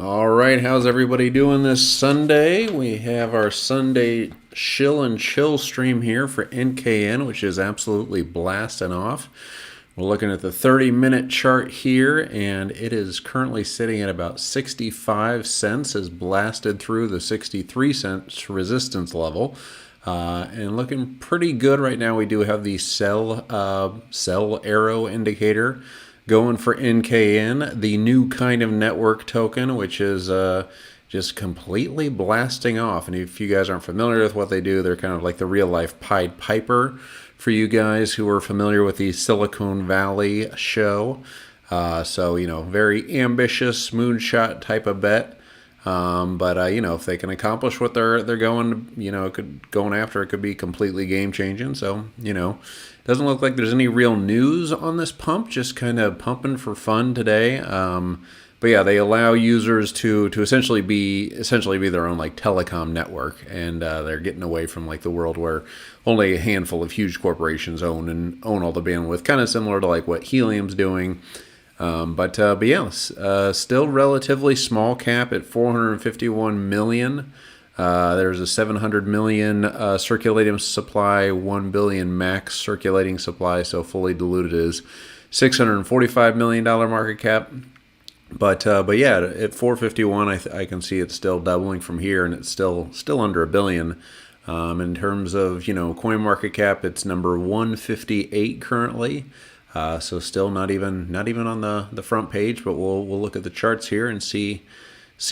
All right, how's everybody doing this Sunday? We have our Sunday Shill and Chill stream here for NKN, which is absolutely blasting off. We're looking at the 30-minute chart here, and it is currently sitting at about 65 cents, has blasted through the 63 cents resistance level. And looking pretty good right now. We do have the sell arrow indicator going for NKN, the new kind of network token, which is just completely blasting off. And if you guys aren't familiar with what they do, they're kind of like the real life Pied Piper for you guys who are familiar with the Silicon Valley show. So, very ambitious moonshot type of bet. But if they can accomplish what they're going after, it could be completely game changing. So, doesn't look like there's any real news on this pump, just kind of pumping for fun today. But yeah, they allow users to essentially be their own like telecom network, and they're getting away from like the world where only a handful of huge corporations own all the bandwidth, kind of similar to like what Helium's doing. But yeah, still relatively small cap at 451 million. There's a 700 million circulating supply, 1 billion max circulating supply, so fully diluted is $645 million market cap. But yeah, at 451, I can see it still doubling from here, and it's still under a billion. In terms of coin market cap, it's number 158 currently. So still not even on the front page, but we'll look at the charts here and see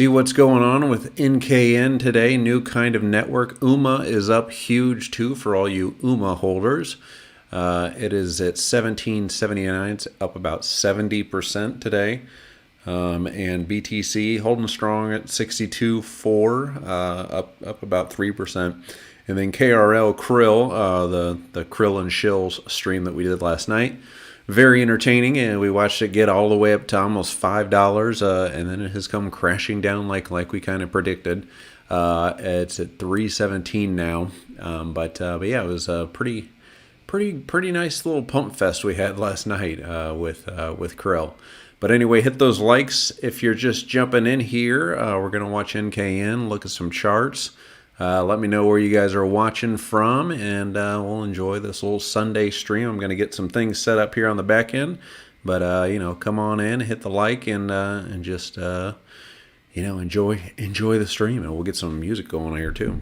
what's going on with NKN today. New kind of network. UMA is up huge too for all you UMA holders. It is at 1779. It's up about 70% today. And BTC holding strong at 62.4, up about 3%. And then KRL Krill, the Krill and Shills stream that we did last night. Very entertaining, and we watched it get all the way up to almost $5, and then it has come crashing down like we kind of predicted. It's at 317 now, but yeah, it was a pretty nice little pump fest we had last night with Krill. But anyway, hit those likes if you're just jumping in here. We're gonna watch NKN, look at some charts. Let me know where you guys are watching from, and we'll enjoy this little Sunday stream. I'm going to get some things set up here on the back end, but come on in, hit the like, and just enjoy the stream, and we'll get some music going here too.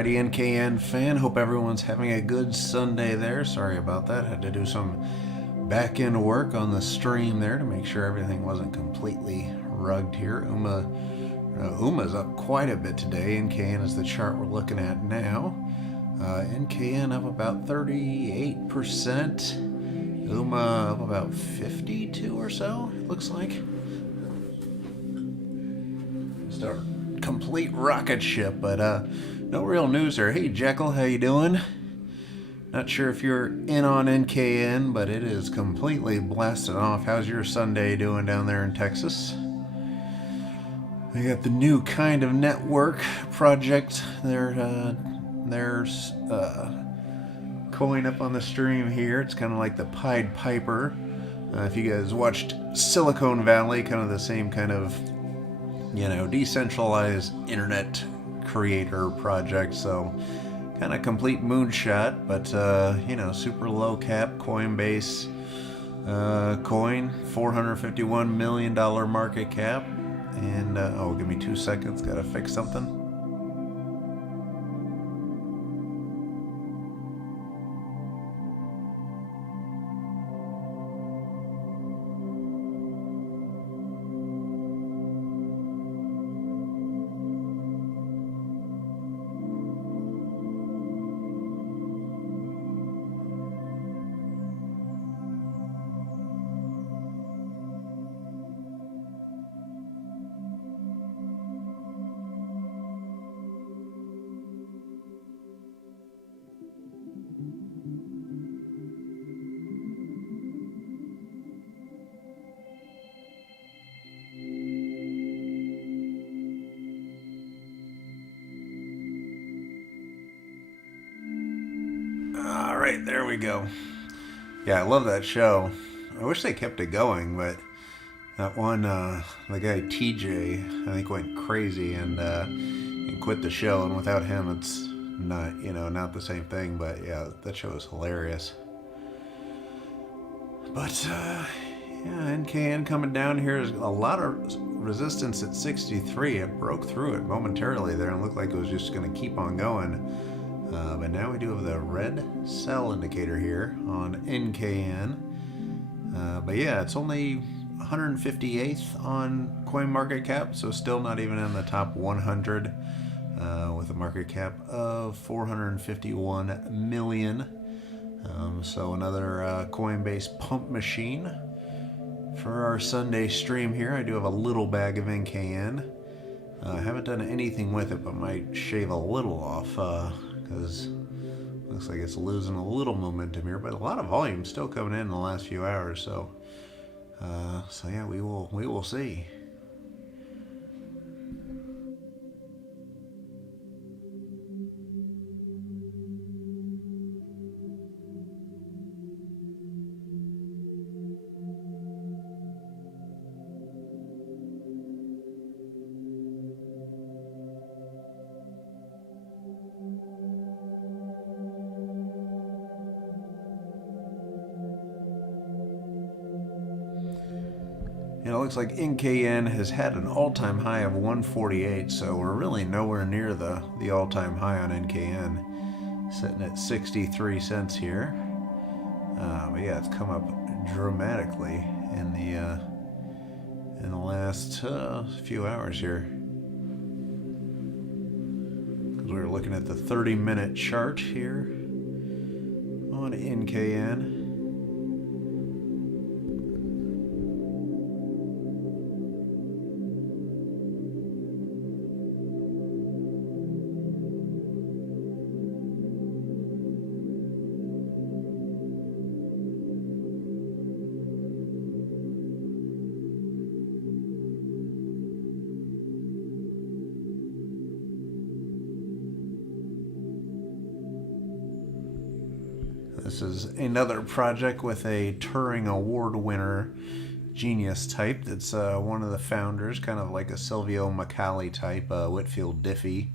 Alrighty, NKN fan. Hope everyone's having a good Sunday there. Sorry about that. Had to do some back end work on the stream there to make sure everything wasn't completely rugged here. Uma's up quite a bit today. NKN is the chart we're looking at now. NKN up about 38%. Uma up about 52 or so, it looks like. Just a complete rocket ship, but no real news there. Hey Jekyll, how you doing? Not sure if you're in on NKN, but it is completely blasted off. How's your Sunday doing down there in Texas? We got the new kind of network project. There's coin up on the stream here. It's kind of like the Pied Piper. If you guys watched Silicon Valley, kind of the same kind of, decentralized internet creator project. So kind of complete moonshot, but super low cap Coinbase coin, $451 million market cap. And give me 2 seconds, gotta fix something. Alright, there we go. Yeah, I love that show. I wish they kept it going, but that one, the guy TJ, I think went crazy and quit the show, and without him it's not the same thing, but yeah, that show is hilarious. But NKN coming down here is a lot of resistance at 63. It broke through it momentarily there and looked like it was just going to keep on going. But now we do have the red sell indicator here on NKN. But yeah, it's only 158th on CoinMarketCap, so still not even in the top 100 with a market cap of 451 million. So another Coinbase pump machine for our Sunday stream here. I do have a little bag of NKN. I haven't done anything with it, but might shave a little off because looks like it's losing a little momentum here, but a lot of volume still coming in the last few hours. So yeah, we will see. It looks like NKN has had an all-time high of 148, so we're really nowhere near the all-time high on NKN, sitting at 63 cents here. But yeah, it's come up dramatically in the last few hours here. Because we were looking at the 30-minute chart here on NKN. This is another project with a Turing Award winner genius type that's one of the founders, kind of like a Silvio Macaulay type, Whitfield Diffie.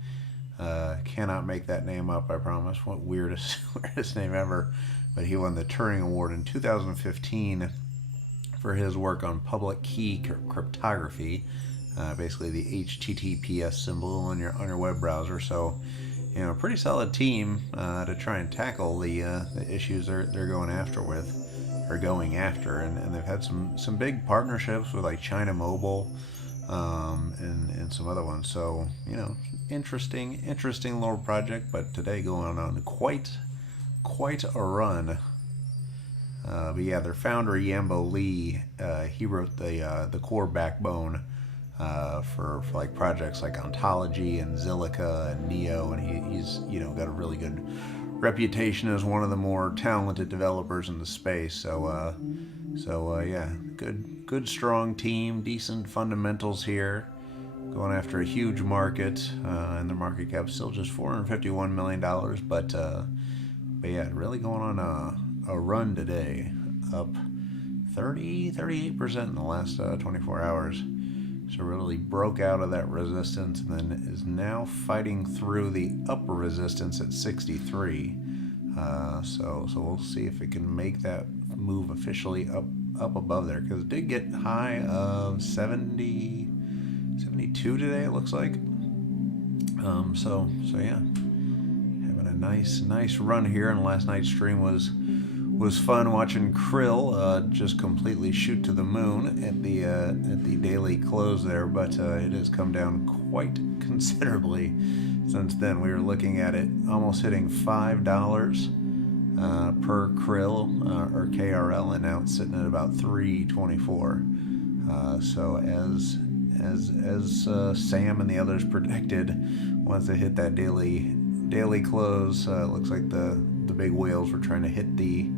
Cannot make that name up, I promise. What weirdest name ever. But he won the Turing Award in 2015 for his work on public key cryptography, basically the HTTPS symbol on your web browser. So pretty solid team to try and tackle the issues they're going after or going after, and they've had some big partnerships with like China Mobile, and some other ones. So interesting little project. But today going on quite a run. But yeah, their founder Yambo Lee, he wrote the core backbone for like projects like Ontology and Zilliqa and Neo, and he's got a really good reputation as one of the more talented developers in the space. So yeah, good strong team, decent fundamentals here, going after a huge market, and their market cap still just $451 million, but yeah, really going on a run today, up 38% in the last 24 hours. So really broke out of that resistance and then is now fighting through the upper resistance at 63. So we'll see if it can make that move officially up above there, because it did get high of 72 today, it looks like. So yeah, having a nice run here. And last night's stream was fun watching Krill just completely shoot to the moon at the daily close there, but it has come down quite considerably since then. We were looking at it almost hitting $5 per Krill or KRL, and now it's sitting at about 324. So as Sam and the others predicted, once they hit that daily close, it looks like the big whales were trying to hit the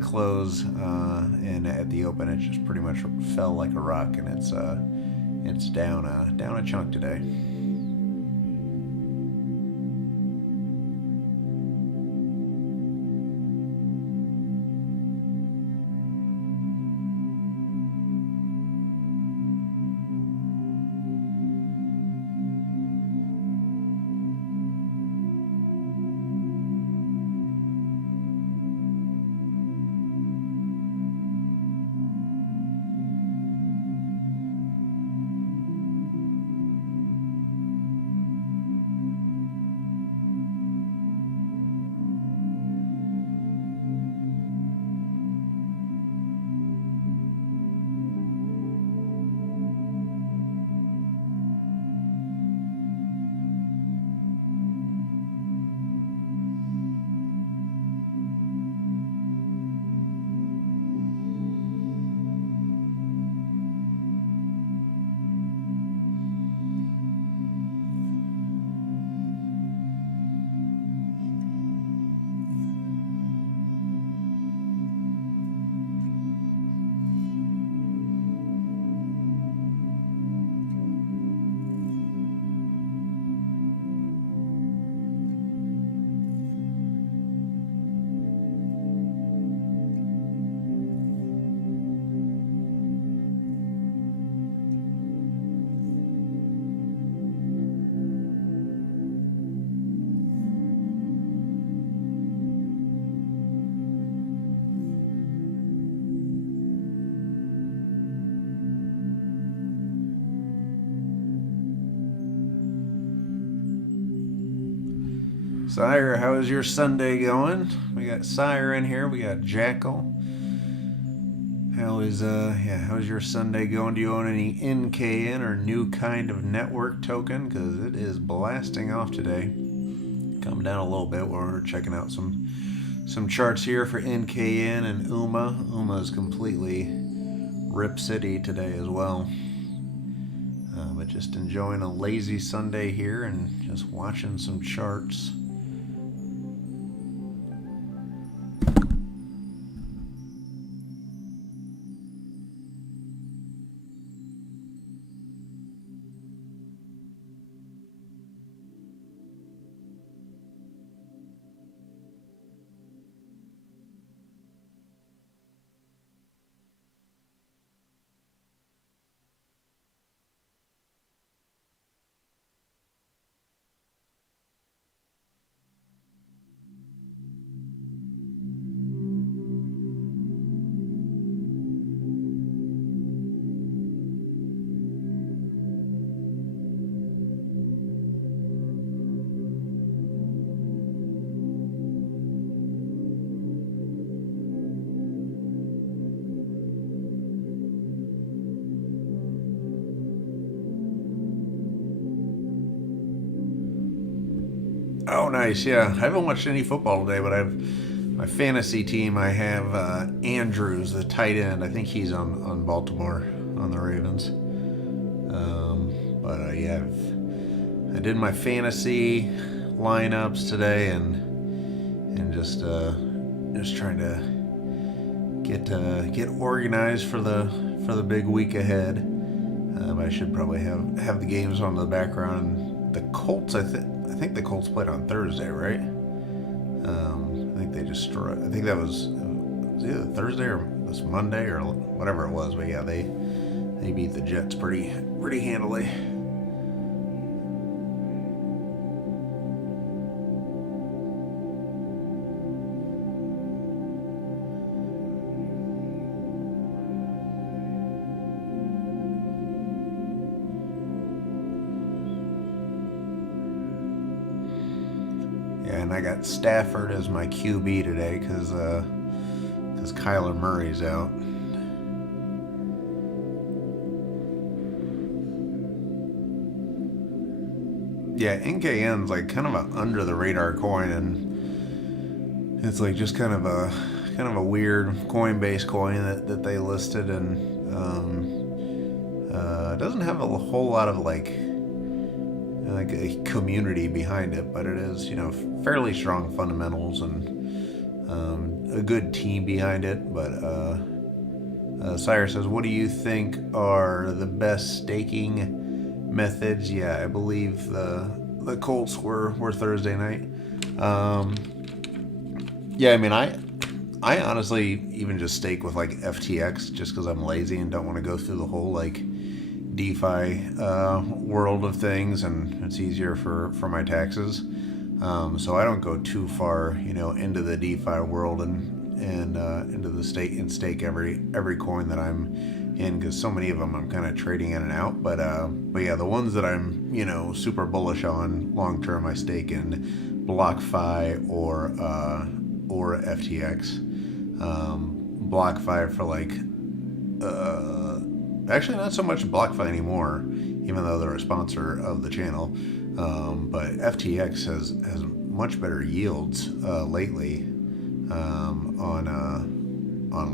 close, and at the open it just pretty much fell like a rock, and it's down a chunk today. Sire, how is your Sunday going? We got Sire in here. We got Jackal. How's your Sunday going? Do you own any NKN or new kind of network token? Because it is blasting off today. Come down a little bit. We're checking out some charts here for NKN and UMA. UMA is completely Rip City today as well. But just enjoying a lazy Sunday here and just watching some charts. Oh, nice. Yeah, I haven't watched any football today, but I've my fantasy team. I have Andrews, the tight end. I think he's on Baltimore on the Ravens. But yeah, I did my fantasy lineups today, and just trying to get organized for the big week ahead. I should probably have the games on the background. The Colts, I think the Colts played on Thursday, right? I think they destroyed. I think that was either Thursday or this Monday or whatever it was. But yeah, they beat the Jets pretty handily. Yeah, and I got Stafford as my QB today because Kyler Murray's out. Yeah, NKN's like kind of a under the radar coin, and it's like just kind of a weird Coinbase coin that they listed, and doesn't have a whole lot of like a community behind it, but it is fairly strong fundamentals and a good team behind it. But Sire says, what do you think are the best staking methods? Yeah, I believe the Colts were Thursday night. Yeah, I mean, I honestly even just stake with like FTX just because I'm lazy and don't want to go through the whole like DeFi world of things, and it's easier for my taxes. So I don't go too far, into the DeFi world and into the stake every coin that I'm in, because so many of them I'm kind of trading in and out. But yeah, the ones that I'm super bullish on long term, I stake in BlockFi or FTX. BlockFi for like actually not so much BlockFi anymore, even though they're a sponsor of the channel. But FTX has much better yields lately on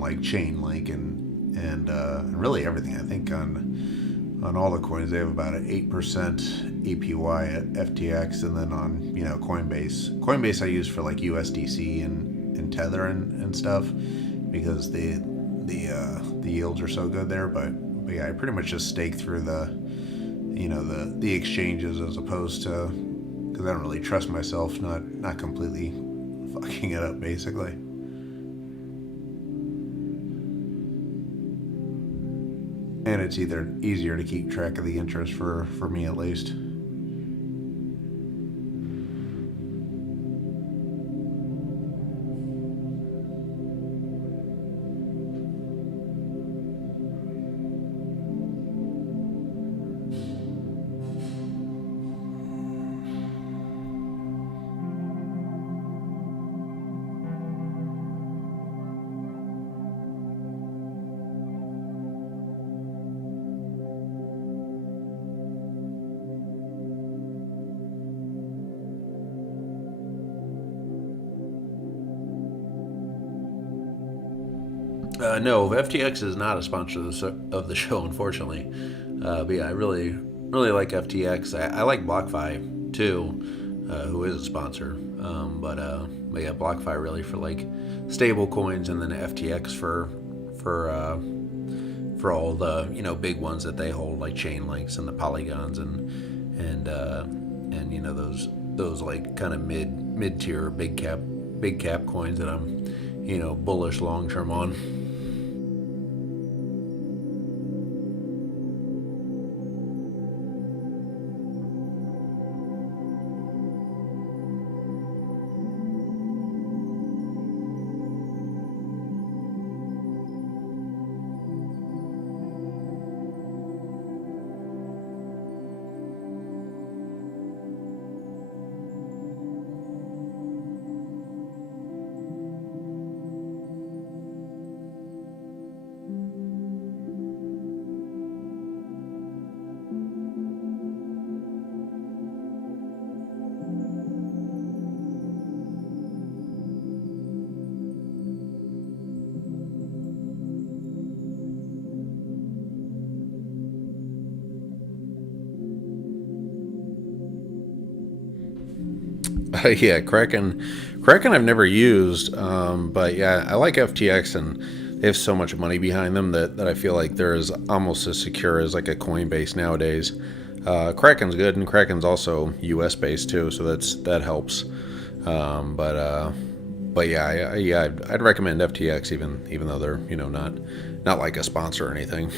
like Chainlink and really everything. I think on all the coins they have about an 8% APY at FTX, and then on Coinbase. Coinbase I use for like USDC and Tether and stuff because the yields are so good there. But yeah, I pretty much just stake through the exchanges as opposed to, because I don't really trust myself not completely fucking it up basically. And it's either easier to keep track of the interest for me at least. No, FTX is not a sponsor of the show, unfortunately. But yeah, I really like FTX. I like BlockFi too, who is a sponsor. But yeah, BlockFi really for like stable coins, and then FTX for all the big ones that they hold, like Chainlinks and the Polygons and those like kind of mid tier big cap coins that I'm bullish long term on. Yeah, Kraken I've never used, but yeah, I like FTX, and they have so much money behind them that I feel like they're as almost as secure as like a Coinbase nowadays. Kraken's good, and Kraken's also U.S. based too, so that helps. But yeah, I'd recommend FTX even though they're not like a sponsor or anything.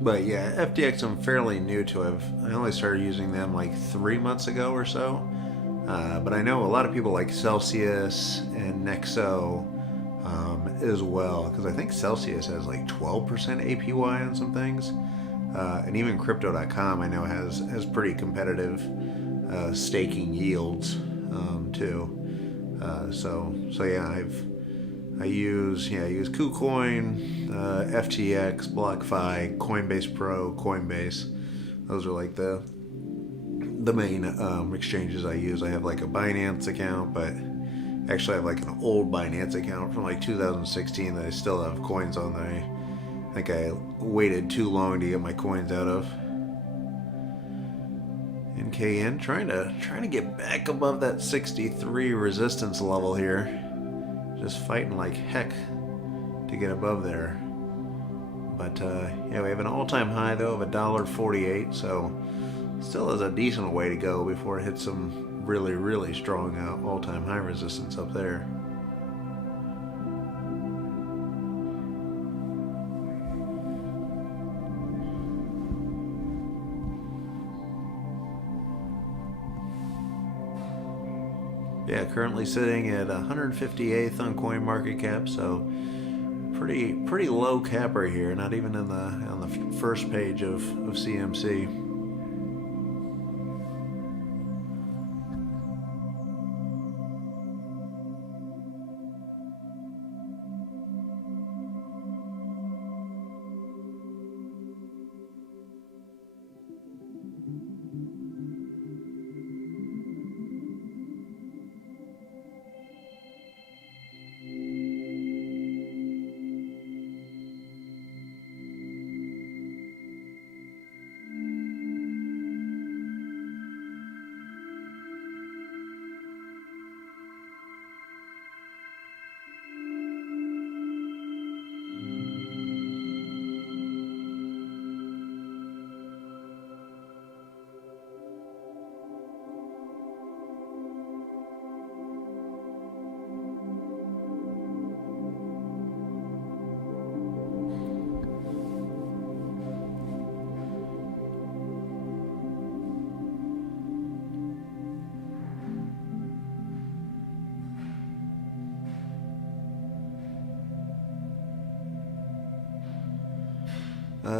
But yeah, FTX I'm fairly new to. I only started using them like 3 months ago or so. But I know a lot of people like Celsius and Nexo as well, because I think Celsius has like 12% APY on some things. And even Crypto.com I know has pretty competitive staking yields too. So yeah, I use KuCoin, FTX, BlockFi, Coinbase Pro, Coinbase. Those are like the main exchanges I use. I have like a Binance account, but actually I have like an old Binance account from like 2016 that I still have coins on there. I think I waited too long to get my coins out of. NKN trying to get back above that 63 resistance level here. Just fighting like heck to get above there. But yeah, we have an all-time high though of $1.48, so still has a decent way to go before it hits some really strong all-time high resistance up there. Yeah, currently sitting at 158th on CoinMarketCap, so pretty low cap right here. Not even on the first page of CMC.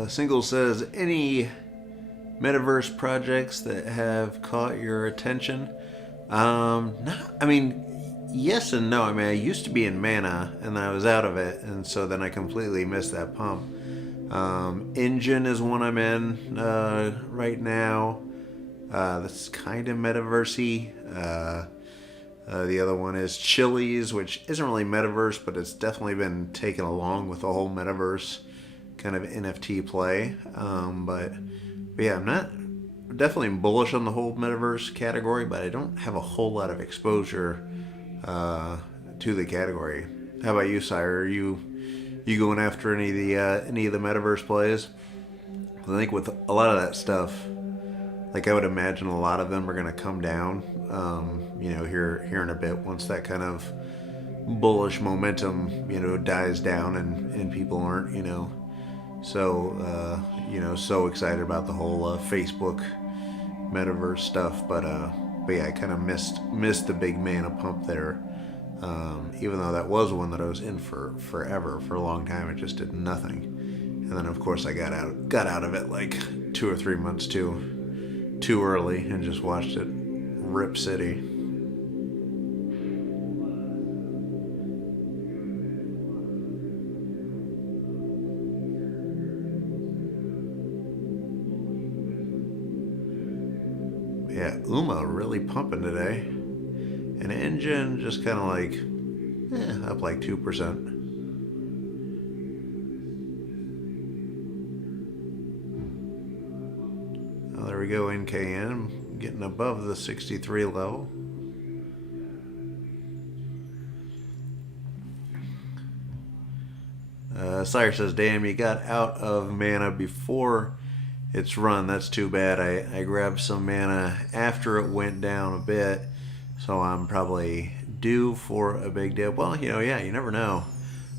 Single says, any metaverse projects that have caught your attention? Not, I mean, yes and no. I mean, I used to be in Mana, and I was out of it, and so then I completely missed that pump. Engine is one I'm in right now. That's kind of metaversey. The other one is Chili's, which isn't really metaverse, but it's definitely been taken along with the whole metaverse kind of NFT play. But yeah, I'm not definitely bullish on the whole metaverse category, but I don't have a whole lot of exposure to the category. How about you, Sire? Are you going after any of the metaverse plays? I think with a lot of that stuff, like I would imagine a lot of them are going to come down, here in a bit once that kind of bullish momentum, dies down and people aren't, so excited about the whole Facebook metaverse stuff. But yeah, I kind of missed the big mana pump there. Even though that was one that I was in for forever, for a long time, it just did nothing. And then of course I got out of it like 2 or 3 months too early and just watched it rip city. Yeah, Uma really pumping today. And engine just kind of like up like 2%. Oh, there we go, NKN getting above the 63 level. Sire says, damn, you got out of mana before its run. That's too bad. I grabbed some mana after it went down a bit, so I'm probably due for a big dip. Well, yeah, you never know.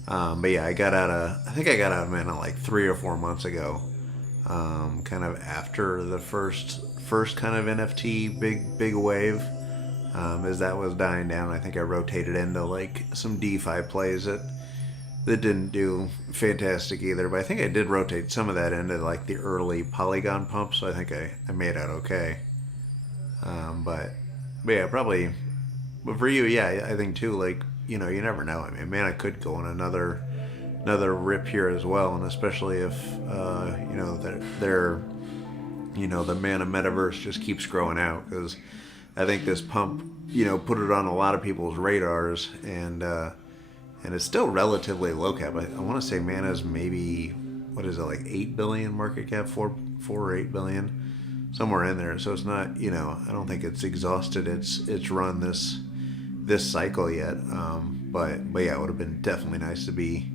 But yeah, I think I got out of mana like 3 or 4 months ago. Kind of after the first kind of NFT big wave. As that was dying down, I think I rotated into like some DeFi plays that didn't do fantastic either. But I think I did rotate some of that into like the early Polygon pump, so I think I made out okay. But yeah, probably. But for you, yeah, I think too. Like you never know. I mean, mana could go on another rip here as well, and especially if they're the mana metaverse just keeps growing out, because I think this pump put it on a lot of people's radars, and it's still relatively low cap. I want to say mana's maybe, what is it, like 8 billion market cap, 4 or 8 billion, somewhere in there. So it's not, I don't think it's exhausted its run this cycle yet. But yeah, it would have been definitely nice to be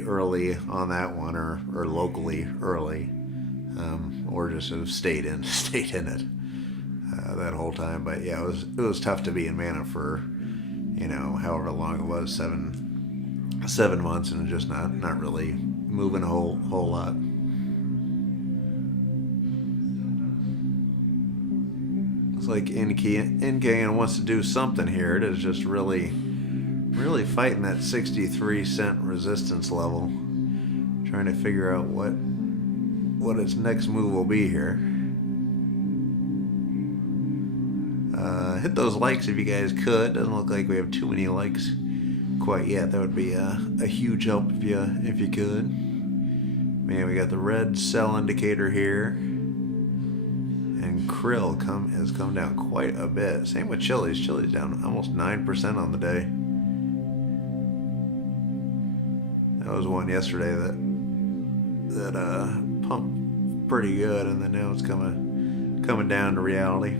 early on that one, or locally early, or just have stayed in it that whole time. But yeah, it was tough to be in mana for however long it was, 7 months, and just not really moving a whole lot. It's like NKN wants to do something here. It is just really fighting that 63-cent resistance level, trying to figure out what its next move will be here. Hit those likes if you guys could. Doesn't look like we have too many likes quite yet. That would be a huge help if you could. Man, we got the red sell indicator here, and Krill has come down quite a bit. Same with Chili's. Chili's down almost 9% on the day. That was one yesterday that pumped pretty good, and then now it's coming down to reality.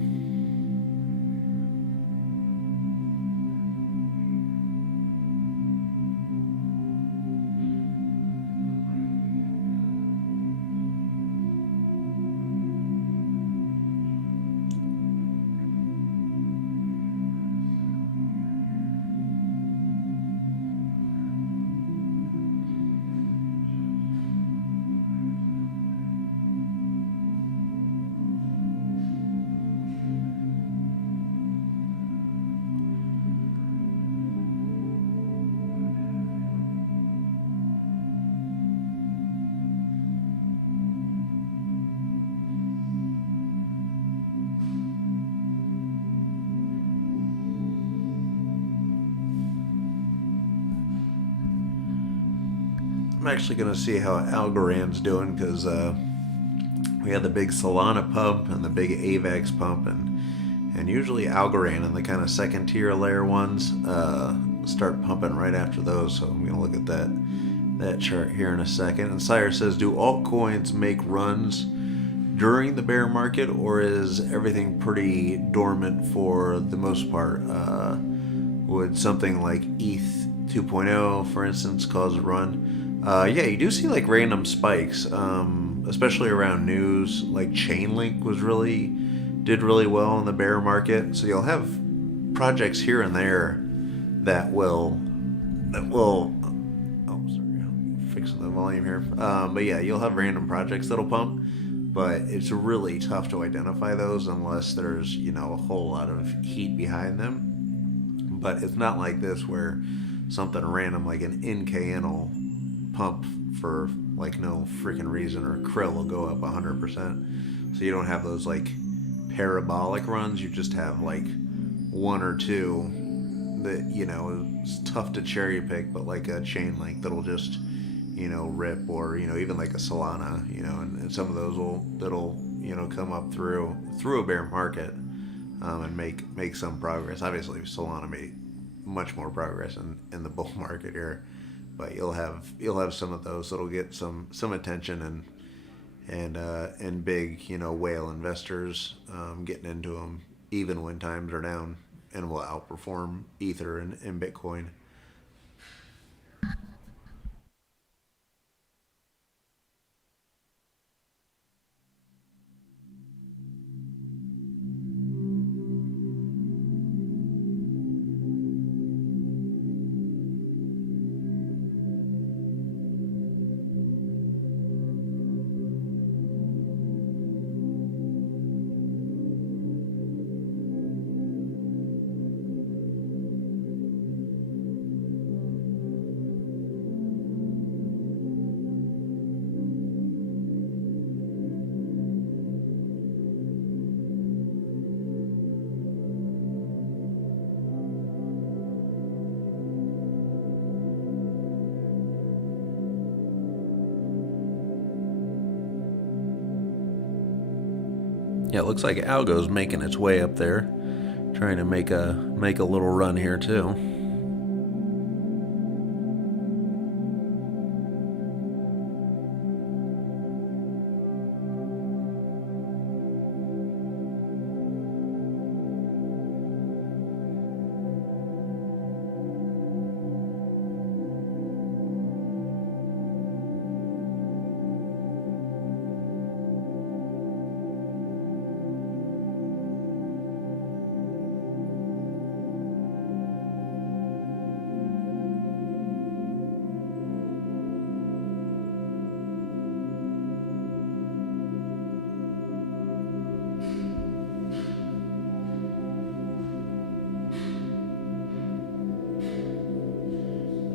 I'm actually going to see how Algorand's doing, because we had the big Solana pump and the big AVAX pump, and And usually Algorand and the kind of second tier layer ones start pumping right after those. So I'm going to look at that chart here in a second. And Sire says, do altcoins make runs during the bear market, or is everything pretty dormant for the most part? Would something like ETH 2.0, for instance, cause a run? Yeah, you do see like random spikes, especially around news. Like Chainlink did really well in the bear market. So you'll have projects here and there that will. Oh, sorry, I'm fixing the volume here. But yeah, you'll have random projects that'll pump, but it's really tough to identify those unless there's a whole lot of heat behind them. But it's not like this where something random like an NKN will pump for like no freaking reason, or Krill will go up 100%. So you don't have those like parabolic runs. You just have like one or two that it's tough to cherry pick, but like a chain link that'll just rip, or even like a Solana, and some of those that'll come up through a bear market, and make some progress. Obviously, Solana made much more progress in the bull market here, but you'll have some of those that'll get some attention, and big whale investors getting into them even when times are down, and will outperform Ether and Bitcoin. Yeah, it looks like Algo's making its way up there, trying to make a little run here too.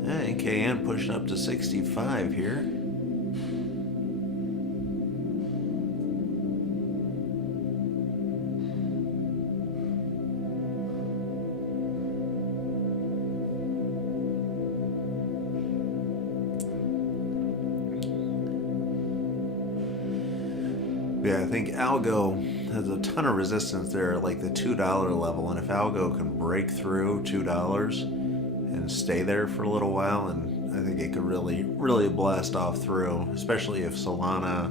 NKN pushed up to 65 here. Yeah, I think Algo has a ton of resistance there at like the $2 level, and if Algo can break through $2 and stay there for a little while, and I think it could really blast off through, especially if Solana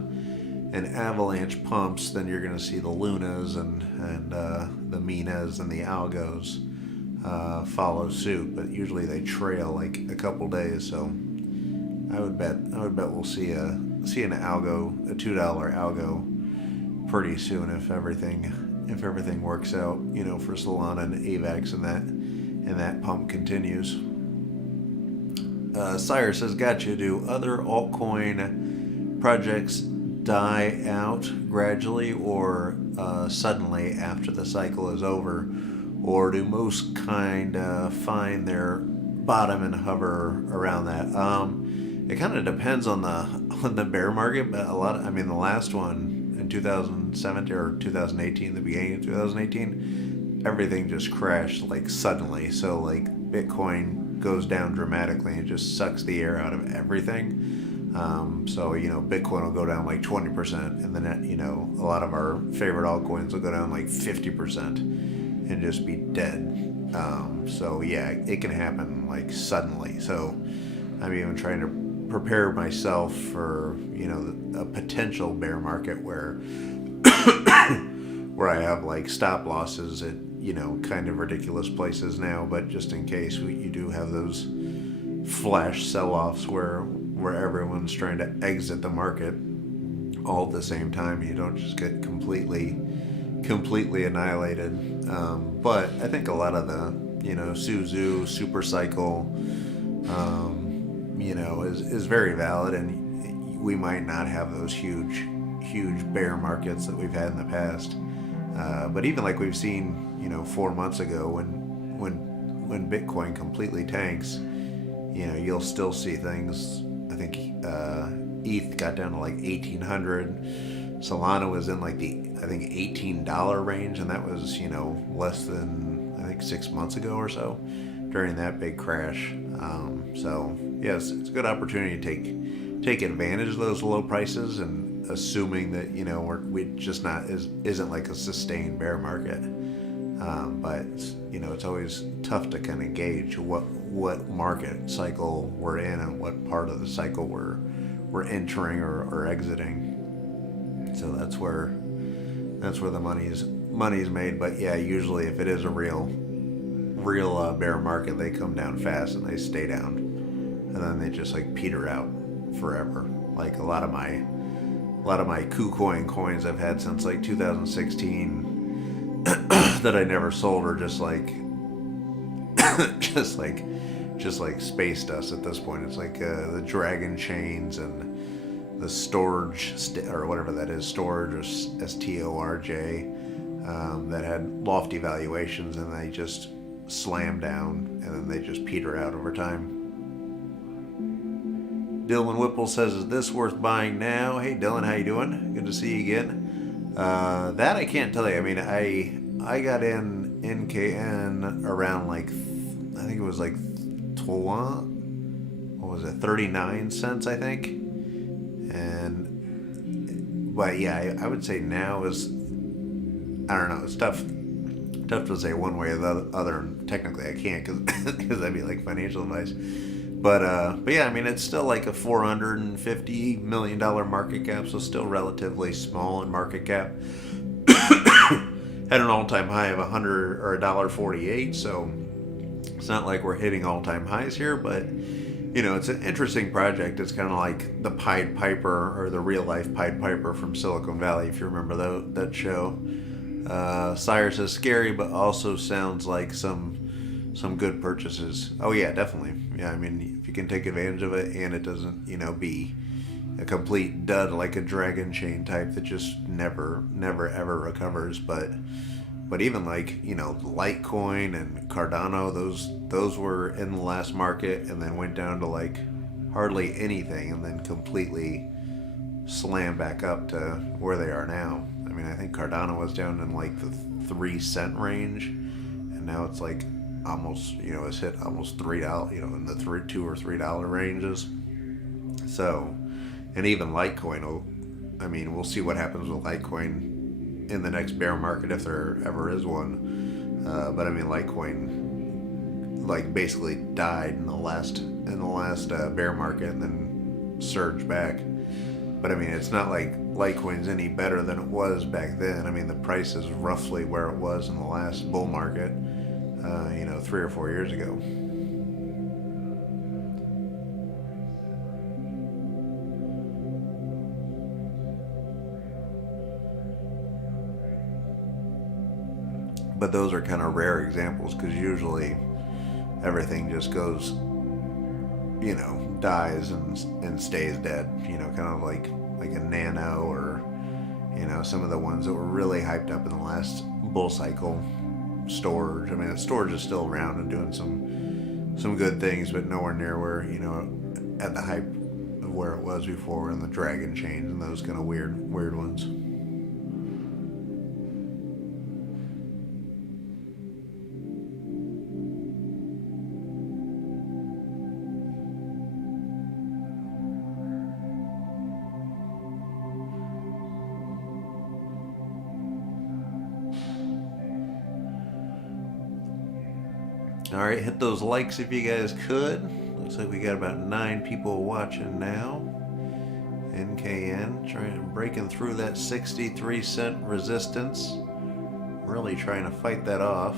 and Avalanche pumps. Then you're going to see the Lunas and the Minas and the Algos follow suit, but usually they trail like a couple days. So I would bet we'll see an Algo, a $2 Algo pretty soon if everything works out, for Solana and AVAX, and that pump continues. Sire says, gotcha. Do other altcoin projects die out gradually or suddenly after the cycle is over, or do most kind find their bottom and hover around that? It kind of depends on the bear market, but the last one in 2017 or 2018, the beginning of 2018, everything just crashed like suddenly. So like Bitcoin goes down dramatically and just sucks the air out of everything. So, Bitcoin will go down like 20%, and then, a lot of our favorite altcoins will go down like 50% and just be dead. So, yeah, it can happen like suddenly. So, I'm even trying to prepare myself for, a potential bear market where I have like stop losses at, kind of ridiculous places now, but just in case you do have those flash sell-offs where everyone's trying to exit the market all at the same time. You don't just get completely annihilated. But I think a lot of the Suzu super cycle is very valid, and we might not have those huge bear markets that we've had in the past. But even like we've seen 4 months ago when Bitcoin completely tanks, you'll still see things. I think ETH got down to like 1,800. Solana was in like the I think $18 range, and that was less than I think 6 months ago or so during that big crash. So yes, it's a good opportunity to take advantage of those low prices, and assuming that we just not isn't like a sustained bear market. But it's always tough to kind of gauge what market cycle we're in and what part of the cycle we're entering or exiting. So that's where the money's made. But yeah, usually if it is a real bear market, they come down fast and they stay down, and then they just like peter out forever. Like a lot of my KuCoin coins I've had since like 2016 that I never sold are just like just like space dust at this point. It's like the dragon chains and the storage or whatever that is, storage or STORJ, that had lofty valuations, and they just slam down, and then they just peter out over time. Dylan Whipple says, "Is this worth buying now?" Hey Dylan, how you doing? Good to see you again. That I can't tell you. I mean, I got in NKN around like I think it was like what was it, 39 cents I think, but yeah, I would say now is, I don't know, it's tough to say one way or the other. And technically, I can't because that'd be like financial advice. But yeah, I mean, it's still like a $450 million market cap, so still relatively small in market cap. Had an all-time high of 100 or $1.48, so it's not like we're hitting all-time highs here, but it's an interesting project. It's kind of like the Pied Piper, or the real life Pied Piper from Silicon Valley, if you remember that show. Sire says scary, but also sounds like some good purchases. Oh yeah, definitely. Yeah, I mean, if you can take advantage of it and it doesn't be a complete dud like a dragon chain type that just never ever recovers. But even like Litecoin and Cardano, those were in the last market and then went down to like hardly anything, and then completely slammed back up to where they are now. I mean, I think Cardano was down in like the 3 cent range, and now it's like almost it's hit almost $3, in the $2 or $3 ranges. So, and even Litecoin we'll see what happens with Litecoin in the next bear market, if there ever is one. But I mean, Litecoin like basically died in the last bear market and then surged back. But I mean, it's not like Litecoin's any better than it was back then. I mean, the price is roughly where it was in the last bull market, 3 or 4 years ago. But those are kind of rare examples, because usually everything just goes, dies and stays dead. Kind of like a Nano, or some of the ones that were really hyped up in the last bull cycle. Storage. I mean, storage is still around and doing some good things, but nowhere near where at the hype of where it was before, in the dragon chains and those kind of weird ones. All right, hit those likes if you guys could. Looks like we got about 9 people watching now. NKN trying breaking through that 63-cent resistance. Really trying to fight that off.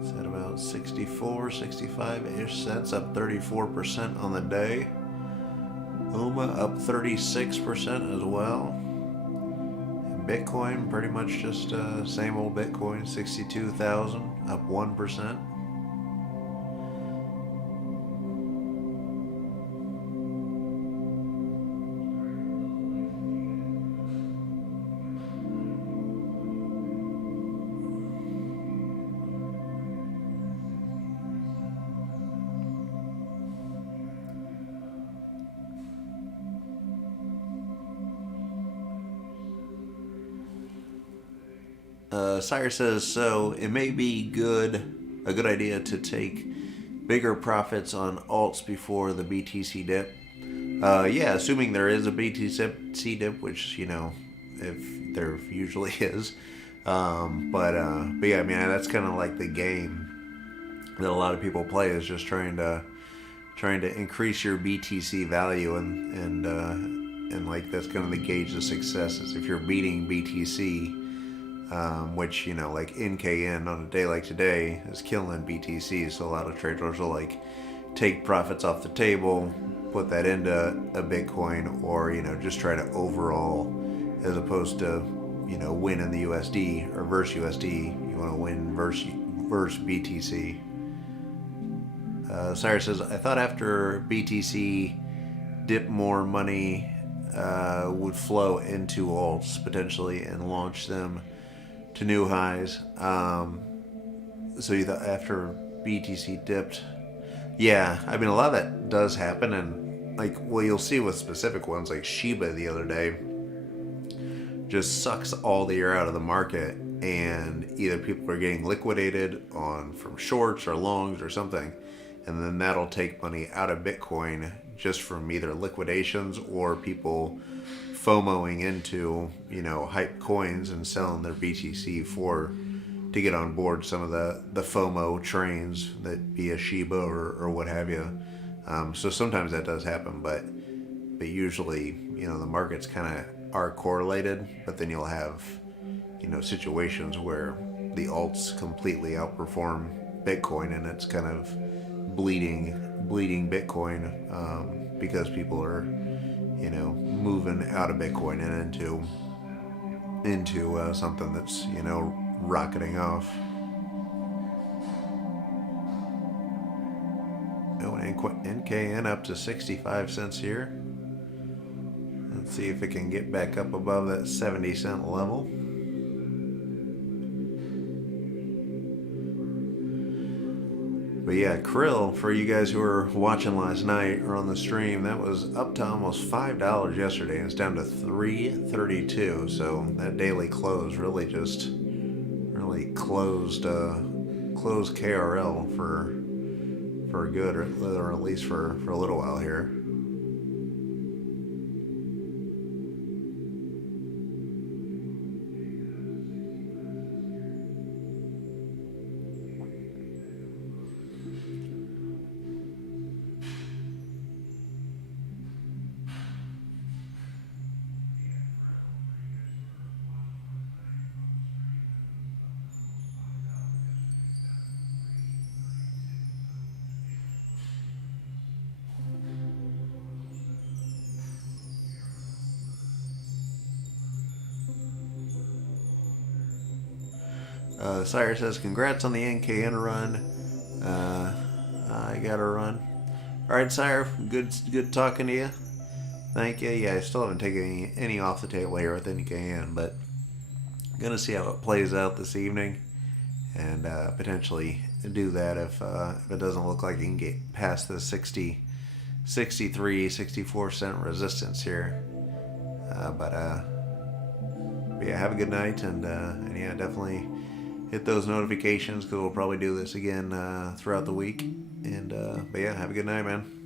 It's at about 64, 65-ish cents, up 34% on the day. UMA up 36% as well. And Bitcoin pretty much just same old Bitcoin, 62,000, up 1%. Sire says, so it may be a good idea to take bigger profits on alts before the BTC dip. Yeah, assuming there is a BTC dip, which, if there usually is. But yeah, I mean, that's kind of like the game that a lot of people play, is just trying to increase your BTC value, and like that's kind of the gauge of success is if you're beating BTC. Which, like NKN on a day like today is killing BTC, so a lot of traders will like take profits off the table, put that into a Bitcoin, or just try to overall, as opposed to win in the USD or verse USD, you want to win verse BTC. Cyrus says, I thought after BTC dip, more money would flow into alts potentially and launch them to new highs. So you thought after BTC dipped? Yeah, I mean, a lot of that does happen, and you'll see with specific ones like Shiba the other day just sucks all the air out of the market, and either people are getting liquidated from shorts or longs or something, and then that'll take money out of Bitcoin just from either liquidations or people FOMOing into hype coins and selling their BTC to get on board some of the FOMO trains, that be a Shiba or what have you. So sometimes that does happen, but usually the markets kind of are correlated. But then you'll have situations where the alts completely outperform Bitcoin, and it's kind of bleeding Bitcoin, because people are moving out of Bitcoin and into something that's rocketing off. Oh, NKN up to 65 cents here. Let's see if it can get back up above that 70-cent level. But yeah, Krill, for you guys who were watching last night or on the stream, that was up to almost $5 yesterday, and it's down to $3.32. So that daily close really closed KRL for good, or at least for a little while here. Sire says, congrats on the NKN run. I got a run. Alright, Sire, good talking to you. Thank you. Yeah, I still haven't taken any off the table here with NKN, but I'm going to see how it plays out this evening, and potentially do that if it doesn't look like it can get past the 63, 64 cent resistance here. But yeah, have a good night, and yeah, definitely hit those notifications, because we'll probably do this again throughout the week. And but yeah, have a good night, man.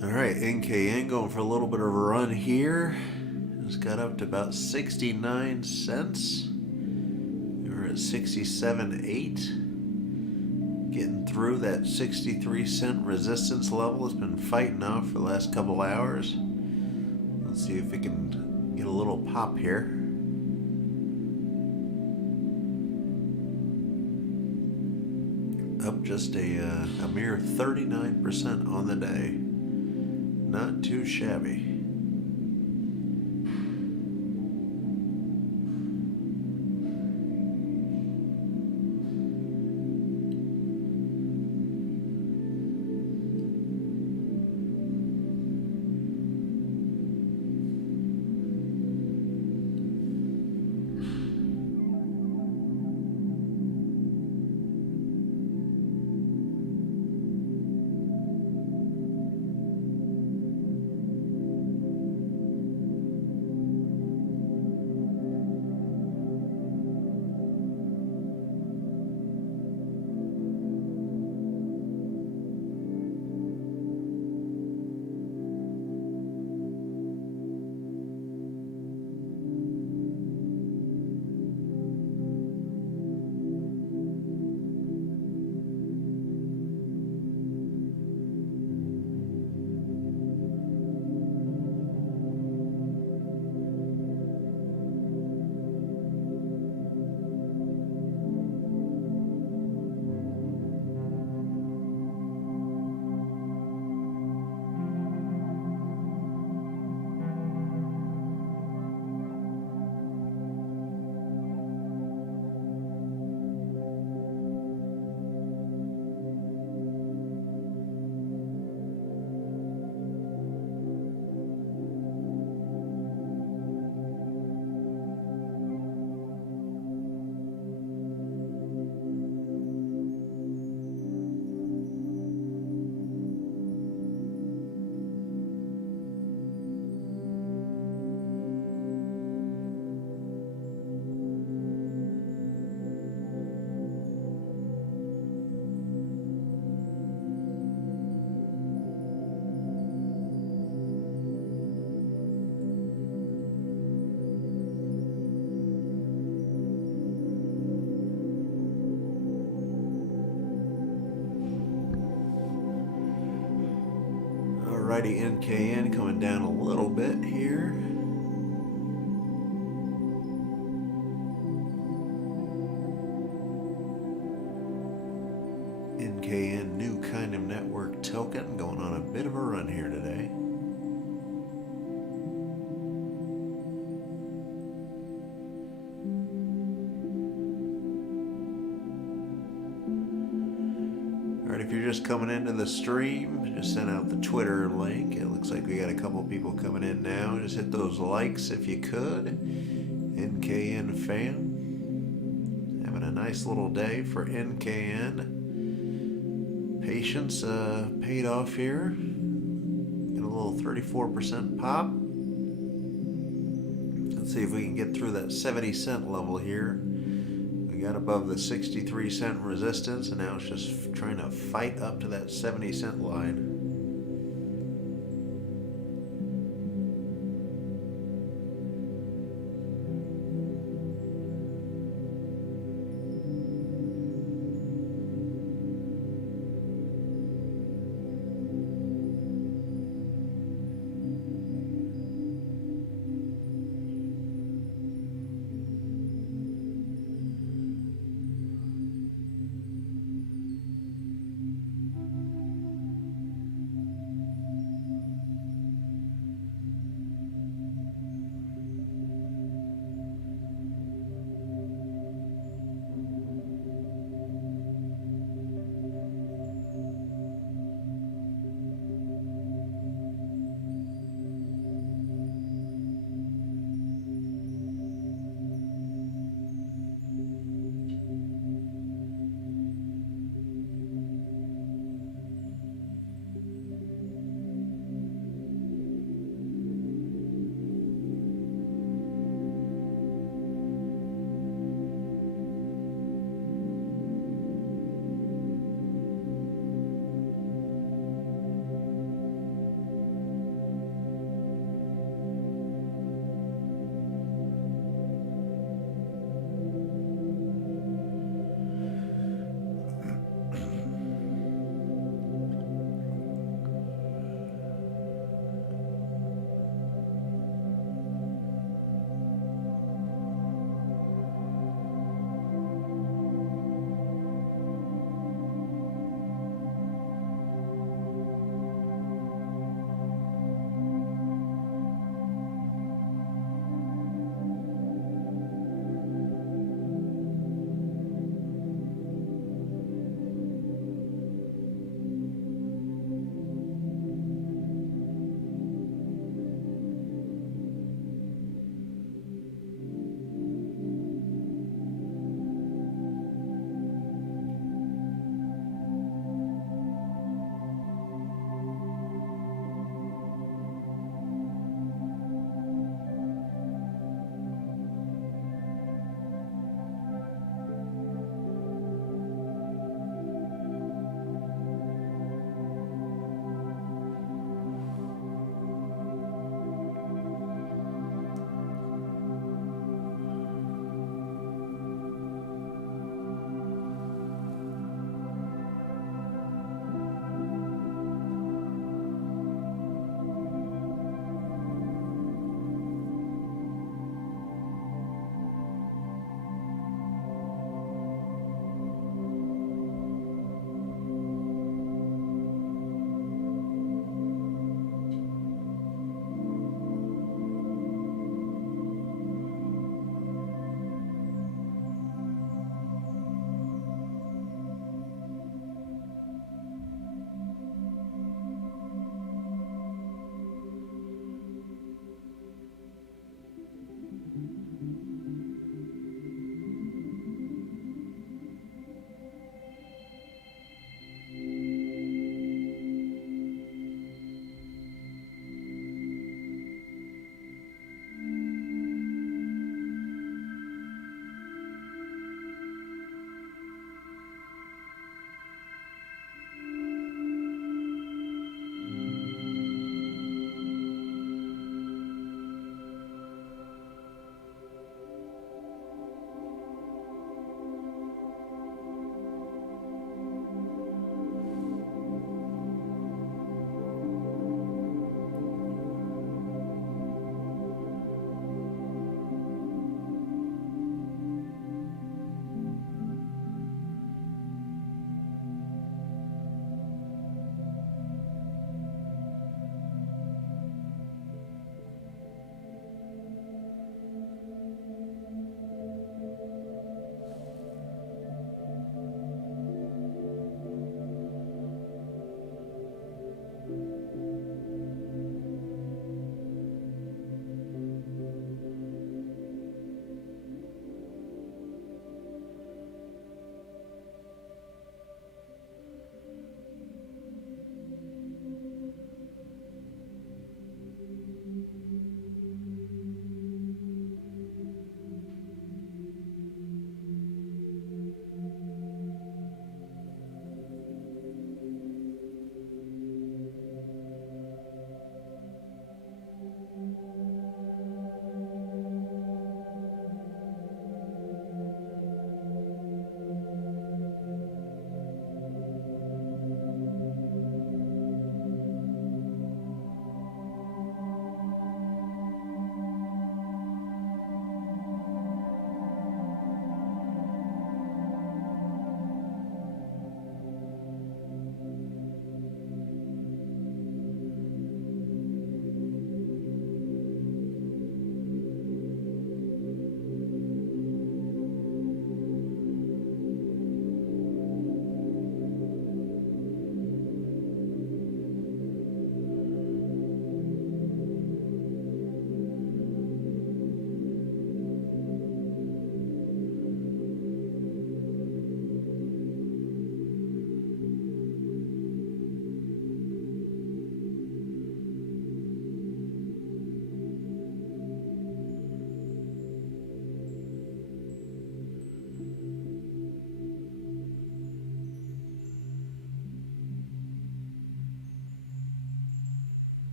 All right, NKN going for a little bit of a run here. It's got up to about 69 cents. We're at 67.8. Getting through that 63-cent resistance level. It's been fighting off for the last couple hours. Let's see if we can get a little pop here. Up just a mere 39% on the day. Not too shabby. Alrighty, NKN coming down a little bit here. NKN new kind of network token going on a bit of a run here today. Alright, if you're just coming into the stream, just send out the Twitter link. It looks like we got a couple people coming in now. Just hit those likes if you could. NKN fan. Having a nice little day for NKN. Patience paid off here. Get a little 34% pop. Let's see if we can get through that 70-cent level here. We got above the 63-cent resistance, and now it's just trying to fight up to that 70-cent line.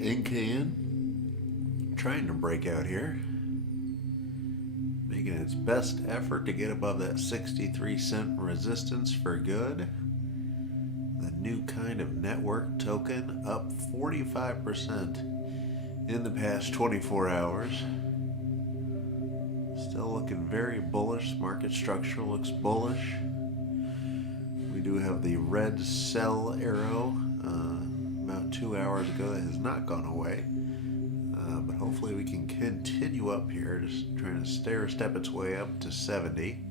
NKN trying to break out here, making its best effort to get above that 63-cent resistance for good. The new kind of network token up 45% in the past 24 hours. Still looking very bullish. Market structure looks bullish. We do have the red sell arrow about 2 hours ago that has not gone away. But hopefully we can continue up here, just trying to stair step its way up to 70.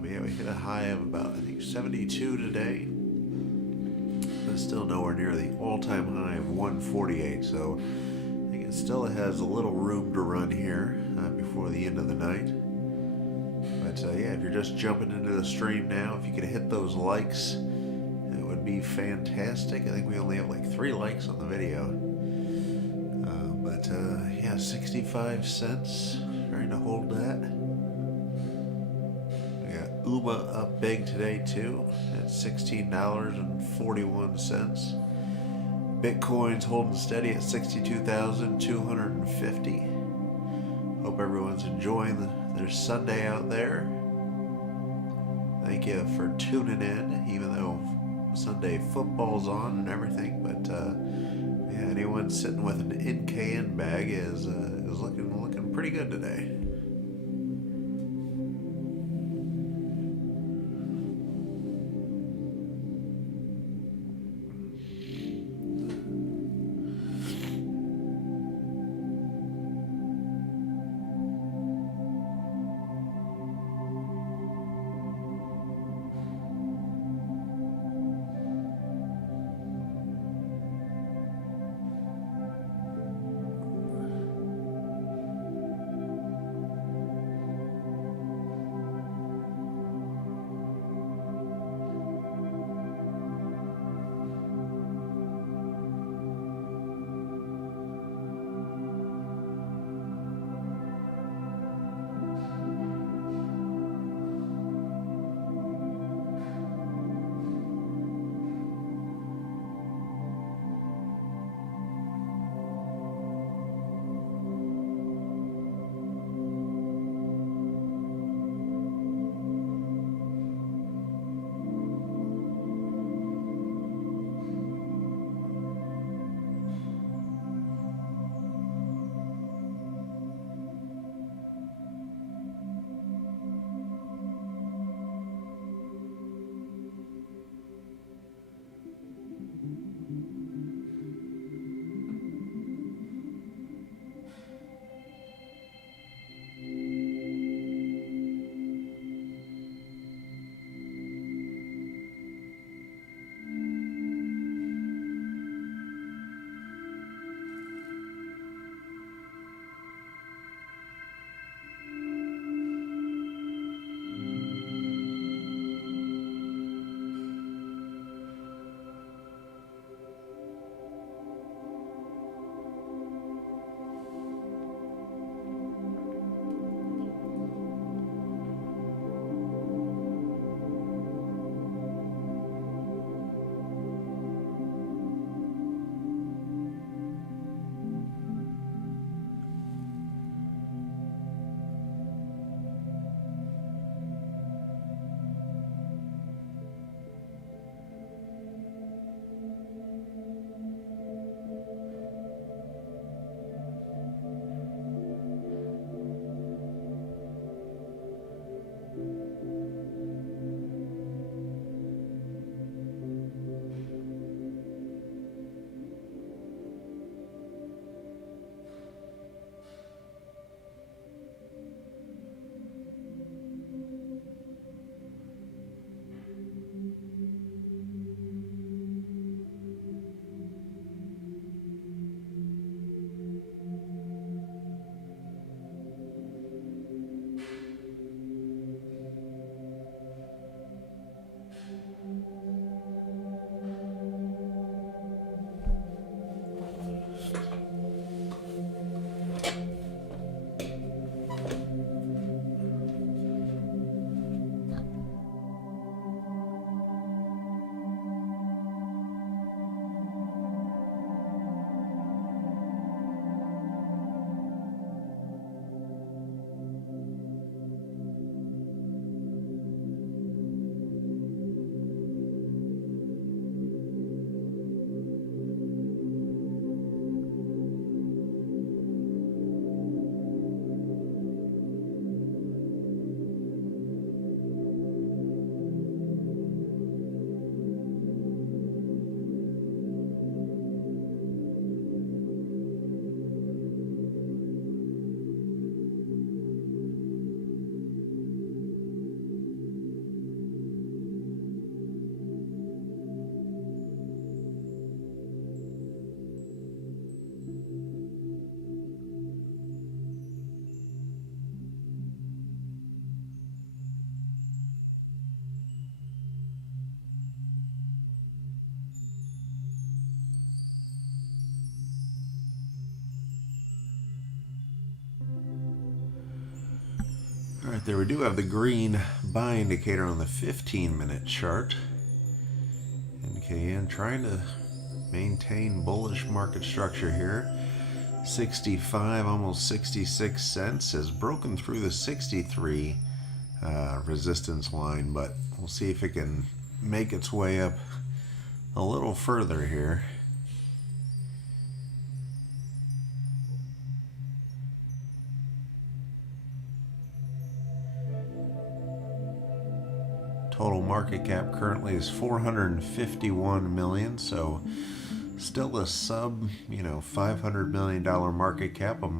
But yeah, we hit a high of about, I think, 72 today. But still nowhere near the all-time high of 148. So I think it still has a little room to run here before the end of the night. But yeah, if you're just jumping into the stream now, if you could hit those likes, it would be fantastic. I think we only have like 3 likes on the video. But yeah, 65 cents, trying to hold that. We got UMA up big today too, at $16.41. Bitcoin's holding steady at 62,250. Hope everyone's enjoying their Sunday out there. Thank you for tuning in, even though Sunday football's on and everything. But yeah, anyone sitting with an NKN bag is looking pretty good today. All right, there we do have the green buy indicator on the 15-minute chart. NKN trying to maintain bullish market structure here. 65, almost 66 cents, has broken through the 63 resistance line, but we'll see if it can make its way up a little further here. Total market cap currently is 451 million, so still a sub, $500 million market cap, a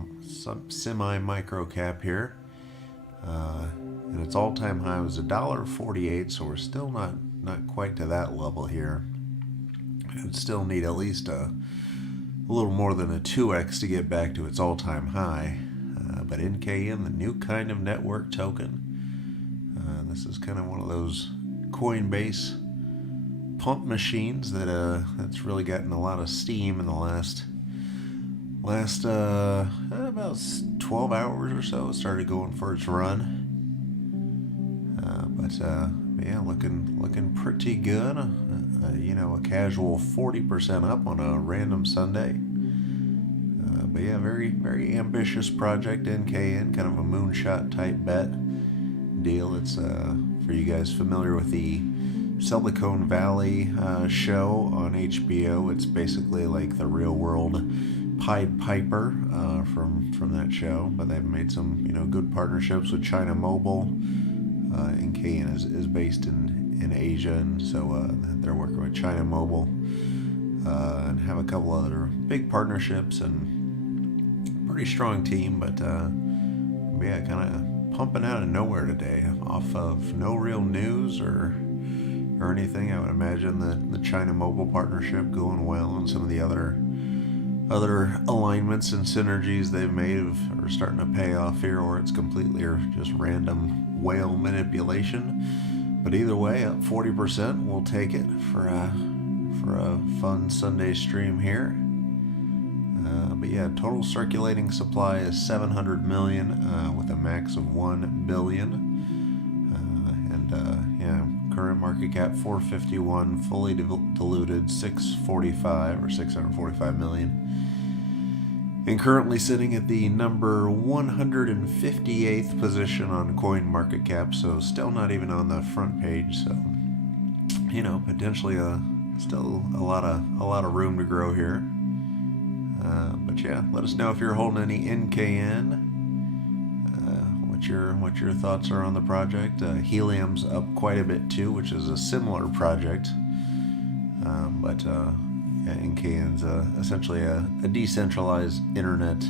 semi-micro cap here. And its all-time high was $1.48, so we're still not quite to that level here. It'd still need at least a little more than a 2x to get back to its all-time high. But NKN, the new kind of network token, this is kind of one of those Coinbase pump machines that's really gotten a lot of steam in the last about 12 hours or so. It started going for its run. But yeah, looking pretty good. A casual 40% up on a random Sunday. But yeah, very, very ambitious project, NKN, kind of a moonshot type bet deal. It's for you guys familiar with the Silicon Valley show on HBO. It's basically like the real world Pied Piper from that show. But they've made some good partnerships with China Mobile. NKN is based in Asia, and so they're working with China Mobile and have a couple other big partnerships and pretty strong team. But yeah, kind of pumping out of nowhere today, off of no real news or anything. I would imagine the China Mobile partnership going well, and some of the other alignments and synergies they've made are starting to pay off here, or it's completely or just random whale manipulation. But either way, up 40%, we'll take it for a fun Sunday stream here. But yeah, total circulating supply is 700 million with a max of 1 billion. Yeah, current market cap 451, fully diluted 645 or 645 million. And currently sitting at the number 158th position on CoinMarketCap, so still not even on the front page. So, potentially still a lot of room to grow here. But yeah, let us know if you're holding any NKN. What your thoughts are on the project. Helium's up quite a bit too, which is a similar project. But yeah, NKN's essentially a decentralized internet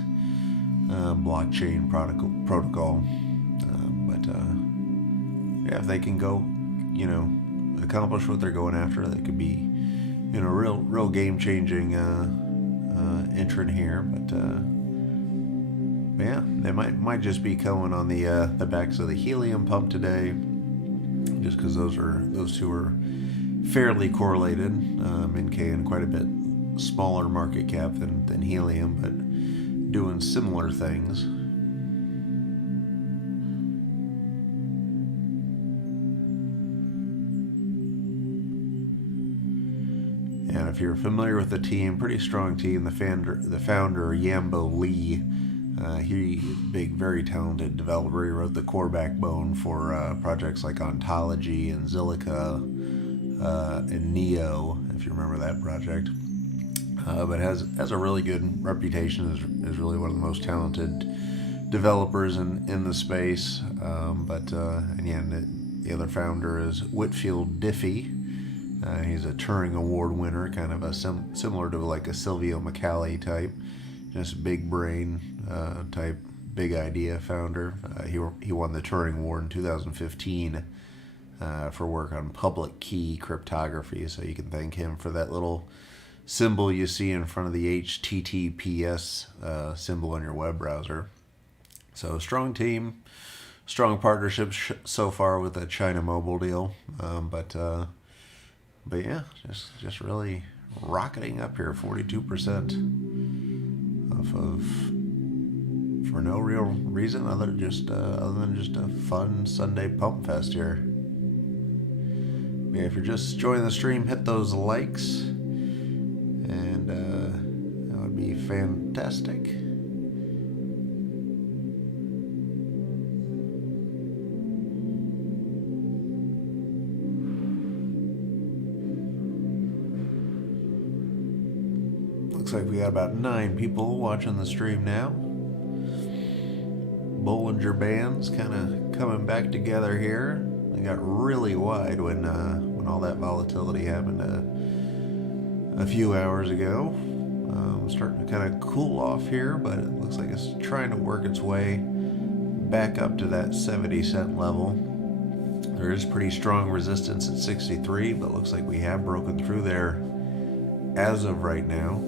blockchain protocol. But yeah, if they can go, accomplish what they're going after, they could be, real game-changing entrant here. But yeah, they might just be going on the backs of the helium pump today, just because those two are fairly correlated. NKN quite a bit smaller market cap than helium, but doing similar things. And if you're familiar with the team, pretty strong team. The founder Yambo Lee, he big, very talented developer. He wrote the core backbone for projects like Ontology and Zilliqa and Neo, if you remember that project. But has a really good reputation. Is really one of the most talented developers in the space. And yeah, the other founder is Whitfield Diffie. He's a Turing Award winner, kind of a similar to like a Silvio McCallie type, just big brain type, big idea founder. He won the Turing Award in 2015 for work on public key cryptography. So you can thank him for that little symbol you see in front of the HTTPS symbol on your web browser. So strong team, strong partnerships so far with the China Mobile deal. But yeah, just really rocketing up here, 42% off of for no real reason other than just a fun Sunday pump fest here. Yeah, if you're just enjoying the stream, hit those likes, and that would be fantastic. Looks like we got about 9 people watching the stream now. Bollinger Bands kind of coming back together here. They got really wide when all that volatility happened a few hours ago. Starting to kind of cool off here, but it looks like it's trying to work its way back up to that 70-cent level. There is pretty strong resistance at 63, but looks like we have broken through there as of right now.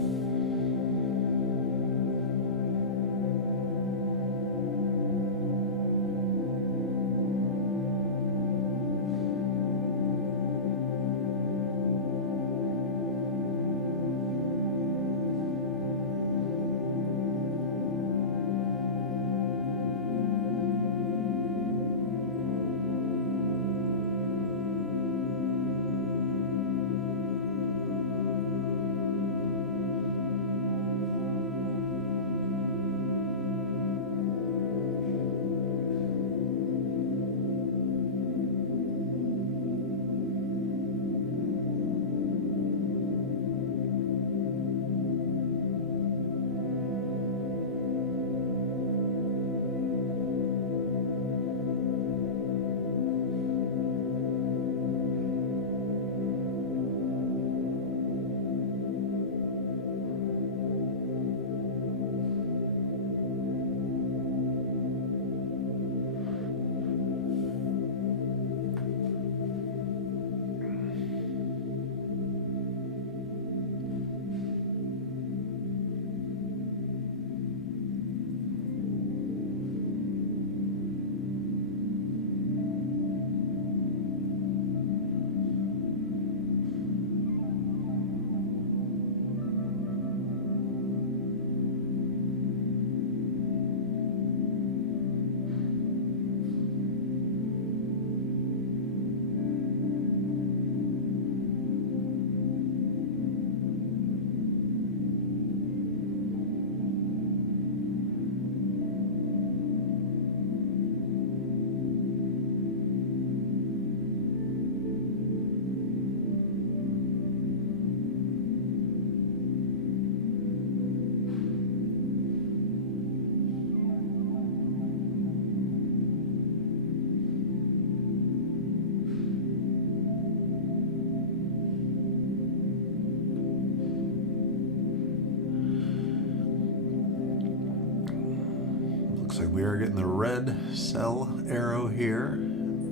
Looks like we are getting the red sell arrow here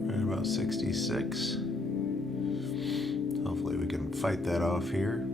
at about 66. Hopefully we can fight that off here.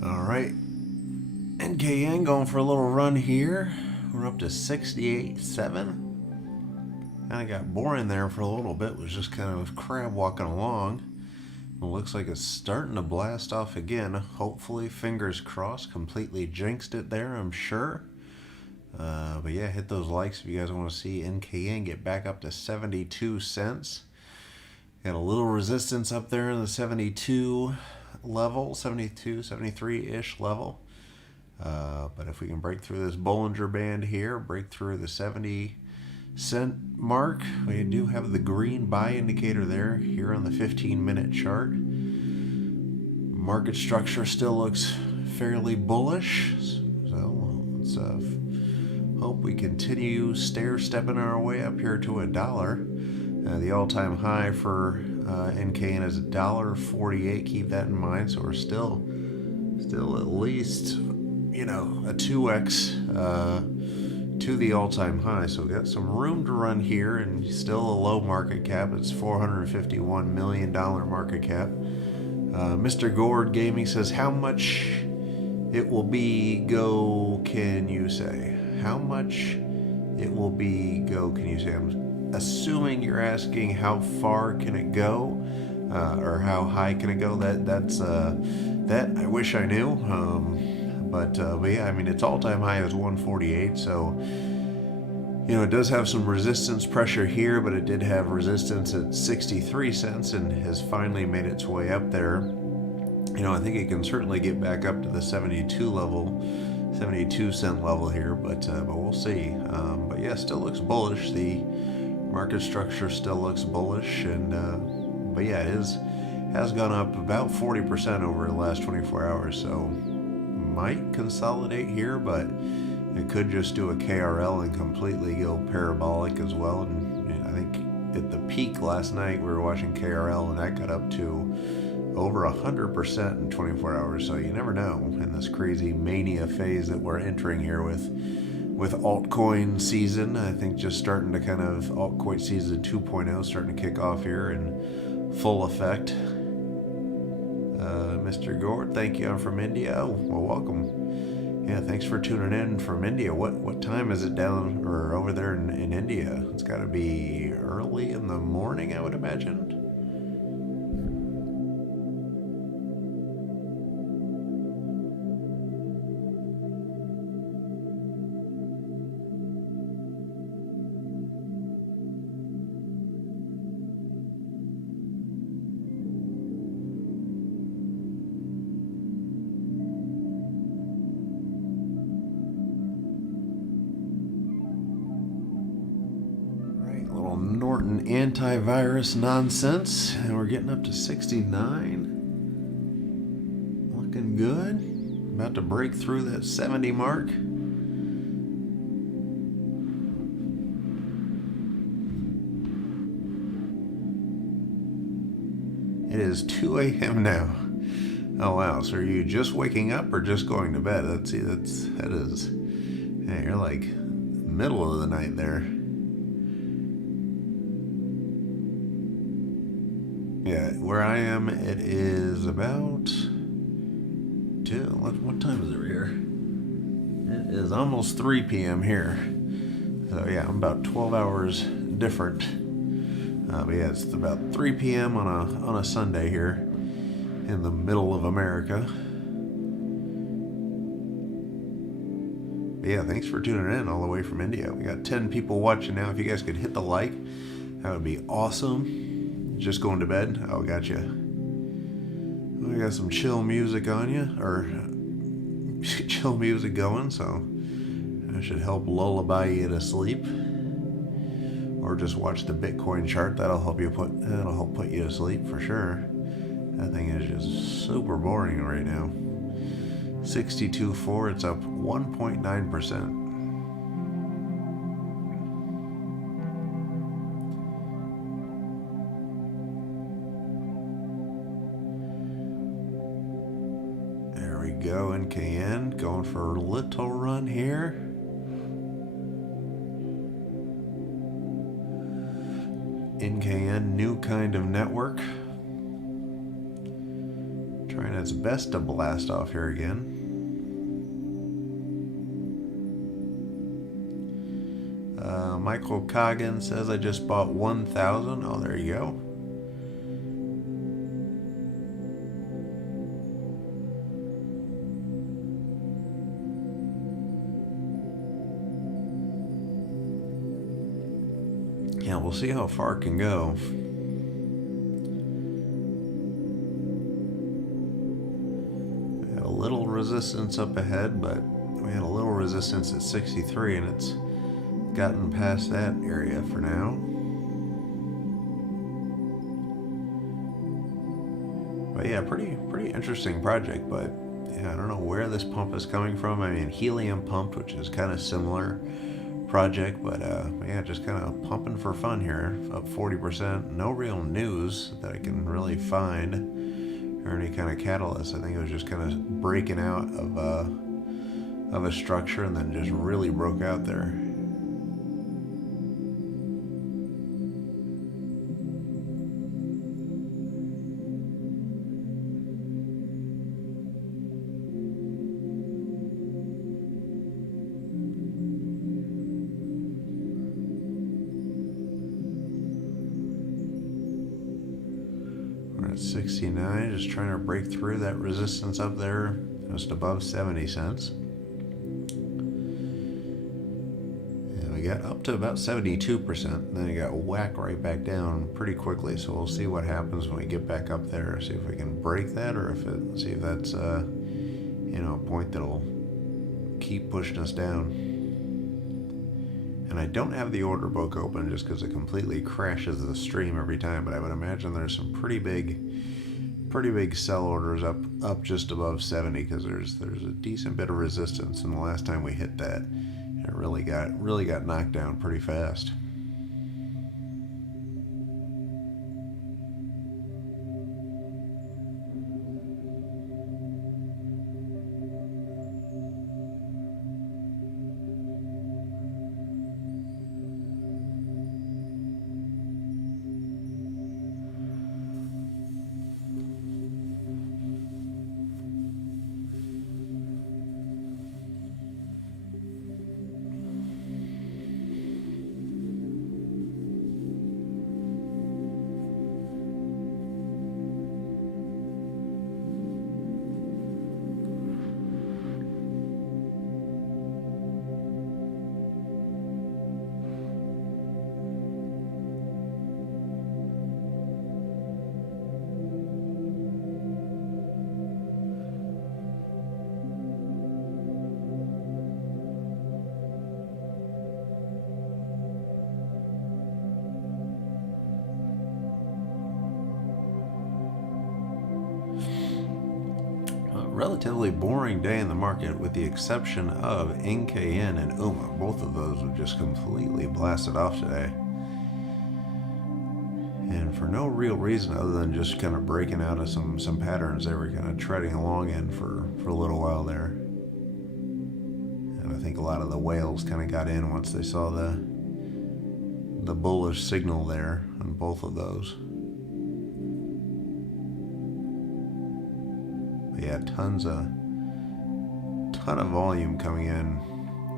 All right, NKN going for a little run here. We're up to 68.7. Kind of got boring there for a little bit. Was just kind of crab walking along. It looks like it's starting to blast off again. Hopefully, fingers crossed, completely jinxed it there, I'm sure. But yeah, hit those likes if you guys want to see NKN get back up to 72 cents. Got a little resistance up there in the 72 level, 72, 73-ish level. But if we can break through this Bollinger Band here, break through the 70-cent mark, we do have the green buy indicator there here on the 15-minute chart. Market structure still looks fairly bullish, so let's hope we continue stair-stepping our way up here to $1. The all-time high for NKN is $1.48. Keep that in mind. So we're still at least, a 2x to the all-time high. So we got some room to run here, and still a low market cap. It's $451 million market cap. Mr. Gord Gaming says, how much it will be go can you say? How much it will be go can you say? I'm assuming you're asking how far can it go, or how high can it go. That's that I wish I knew. But yeah, I mean, its all-time high is 148. So it does have some resistance pressure here, but it did have resistance at 63 cents and has finally made its way up there. I think it can certainly get back up to the 72 cent level here, but we'll see. But yeah, still looks bullish. The market structure still looks bullish, and but yeah, it has gone up about 40% over the last 24 hours. So might consolidate here, but it could just do a KRL and completely go parabolic as well. And I think at the peak last night we were watching KRL, and that got up to over 100% in 24 hours. So you never know in this crazy mania phase that we're entering here with altcoin season. I think just starting to kind of altcoin season 2.0 starting to kick off here in full effect. Mr. Gord, thank you. I'm from India. Oh, well, welcome. Yeah, thanks for tuning in from India. What time is it down or over there in India? It's got to be early in the morning, I would imagine. Norton antivirus nonsense, and we're getting up to 69. Looking good. About to break through that 70 mark. It is 2 a.m. now. Oh wow, so are you just waking up or just going to bed? That is, hey, you're like middle of the night there. Yeah, where I am, it is about 2. What time is it here? It is almost 3 p.m. here. So yeah, I'm about 12 hours different. But yeah, it's about 3 p.m. on a Sunday here in the middle of America. But yeah, thanks for tuning in all the way from India. We got 10 people watching now. If you guys could hit the like, that would be awesome. Just going to bed? Oh, gotcha. We got some chill music on you, or chill music going, so that should help lullaby you to sleep. Or just watch the Bitcoin chart. That'll help put you to sleep for sure. That thing is just super boring right now. 62.4. It's up 1.9%. Go NKN going for a little run here. NKN, new kind of network. trying its best to blast off here again. Michael Coggin says I just bought 1,000. Oh, there you go. Yeah, we'll see how far it can go. We had a little resistance up ahead, but we had a little resistance at 63, and it's gotten past that area for now. But yeah, pretty interesting project. But yeah, I don't know where this pump is coming from. I mean, helium pumped, which is kind of similar project, but yeah, just kind of pumping for fun here, up 40%. No real news that I can really find or any kind of catalyst. I think it was just kind of breaking out of a structure and then just really broke out there. We're at 69, just trying to break through that resistance up there, just above 70 cents. And we got up to about 72%, then it got whacked right back down pretty quickly. So we'll see what happens when we get back up there, see if we can break that, or see if that's a point that'll keep pushing us down. And I don't have the order book open just because it completely crashes the stream every time, but I would imagine there's some pretty big sell orders up just above 70, because there's a decent bit of resistance, and the last time we hit that, it really got knocked down pretty fast. Relatively boring day in the market, with the exception of NKN and UMA. Both of those were just completely blasted off today, and for no real reason other than just kind of breaking out of some patterns they were kind of treading along in for a little while there. And I think a lot of the whales kind of got in once they saw the bullish signal there on both of those. Yeah, ton of volume coming in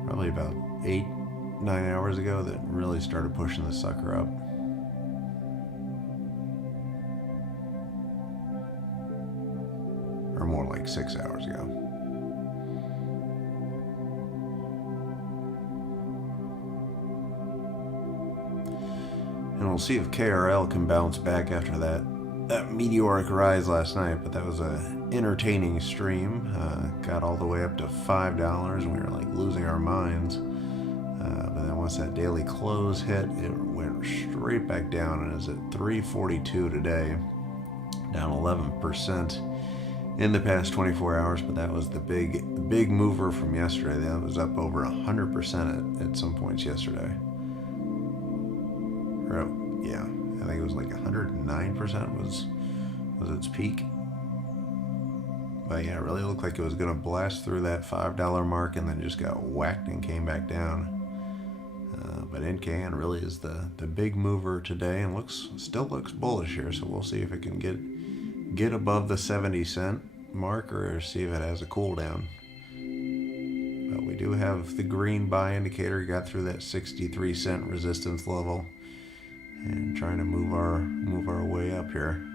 probably about 8-9 hours ago that really started pushing the sucker up. Or more like 6 hours ago. And we'll see if KRL can bounce back after that meteoric rise last night, but that was a entertaining stream. Got all the way up to $5 and we were like losing our minds, but then once that daily close hit, it went straight back down and is at 342 today, down 11% in the past 24 hours. But that was the big mover from yesterday. That was up over 100% at some points yesterday. Yeah, I think it was like 109% was its peak. But yeah, it really looked like it was going to blast through that $5 mark and then just got whacked and came back down. But NKN really is the big mover today and still looks bullish here. So we'll see if it can get above the 70 cent mark or see if it has a cool down. But we do have the green buy indicator, got through that 63 cent resistance level, and trying to move our way up here.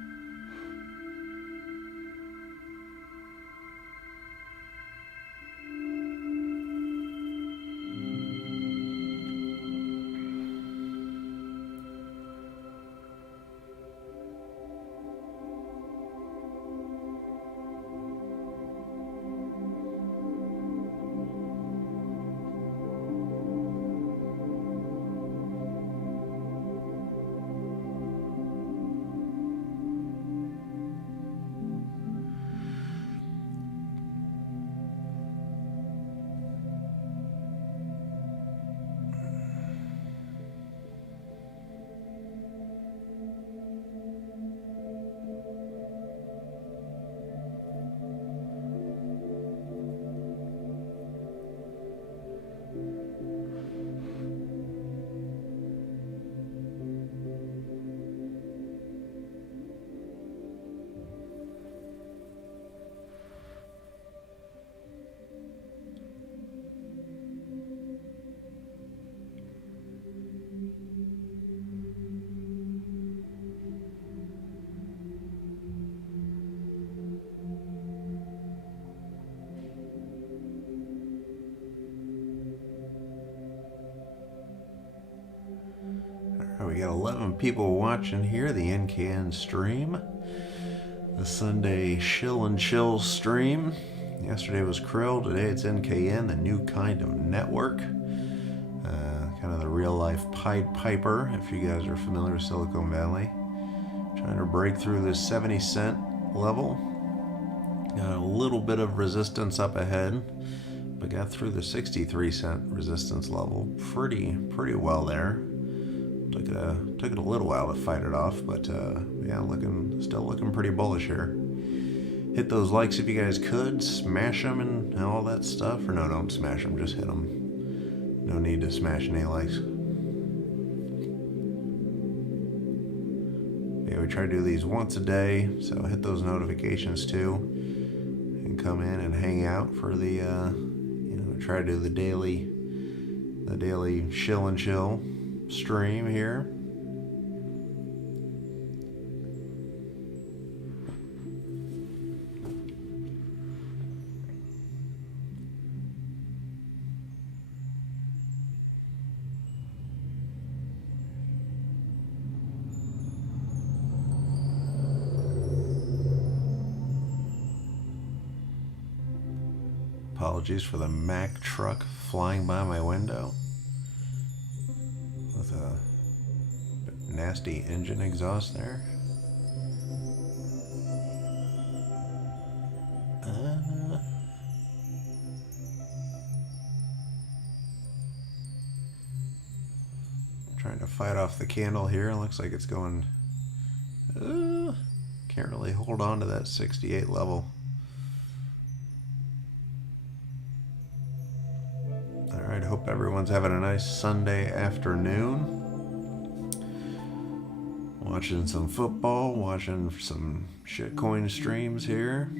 We got 11 people watching here, the NKN stream. The Sunday Schill and Chill stream. Yesterday was Krill, today it's NKN, the new kind of network. Kind of the real life Pied Piper, if you guys are familiar with Silicon Valley. Trying to break through this 70 cent level. Got a little bit of resistance up ahead, but got through the 63 cent resistance level pretty well there. Took it a little while to fight it off, but yeah, still looking pretty bullish here. Hit those likes if you guys could, smash them and all that stuff. Or no, don't smash them, just hit them. No need to smash any likes. Yeah, we try to do these once a day, so hit those notifications too, and come in and hang out for the try to do the daily Schill and Chill stream here. Apologies for the Mack truck flying by my window with a nasty engine exhaust there. Trying to fight off the candle here. Looks like it's going. Can't really hold on to that 68 level. Alright, hope everyone's having a nice Sunday afternoon. Watching some football, watching some shitcoin streams here.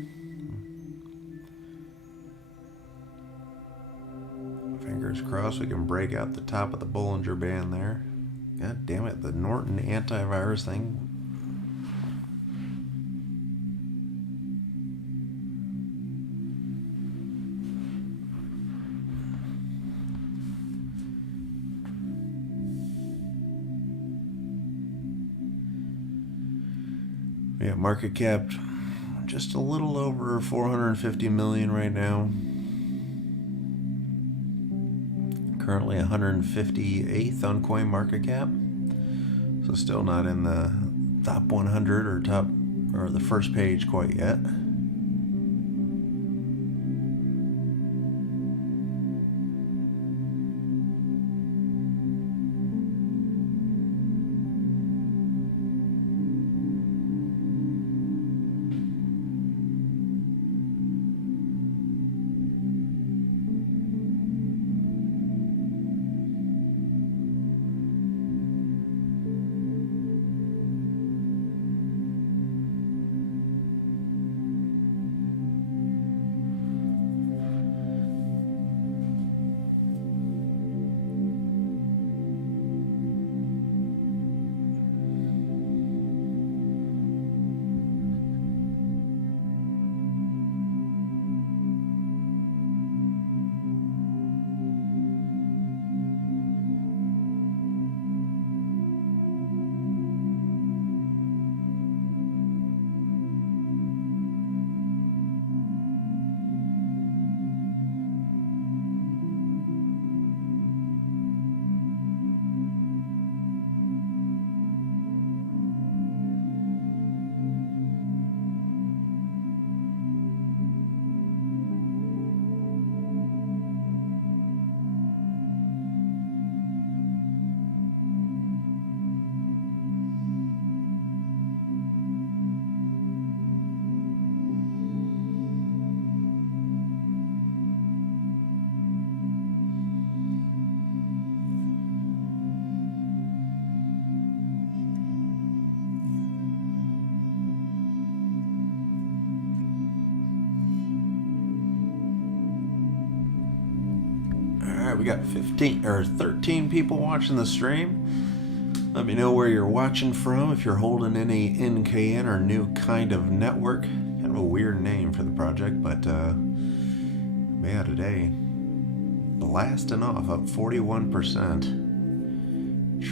Fingers crossed we can break out the top of the Bollinger Band there. God damn it, the Norton antivirus thing. Yeah, market cap just a little over 450 million right now. Currently 158th on coin market cap. So still not in the top 100 or the first page quite yet. right, we got 15 or 13 people watching the stream. Let me know where you're watching from, if you're holding any NKN or new kind of network. Kind of a weird name for the project, but yeah, today blasting off, up 41%.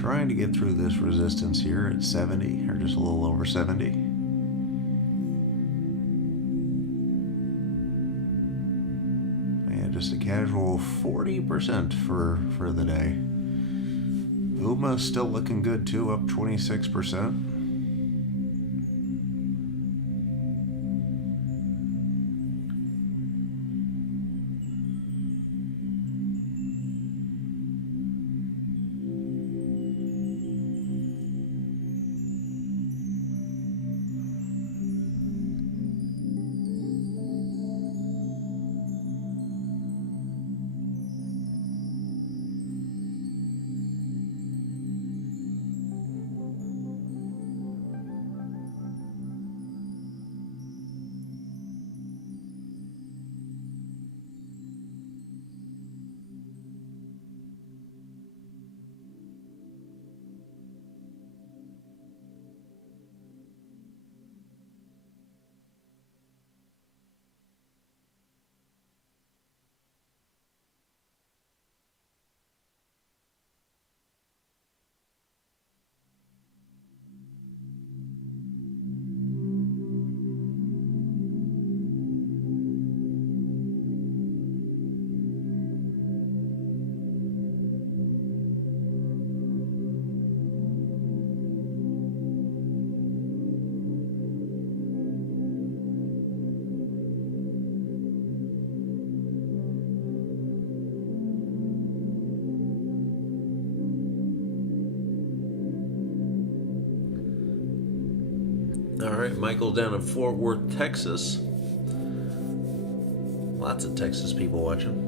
Trying to get through this resistance here at 70, or just a little over 70. Yeah, just a casual 40% for the day. UMA still looking good too, up 26%. All right, Michael's down in Fort Worth, Texas. Lots of Texas people watching.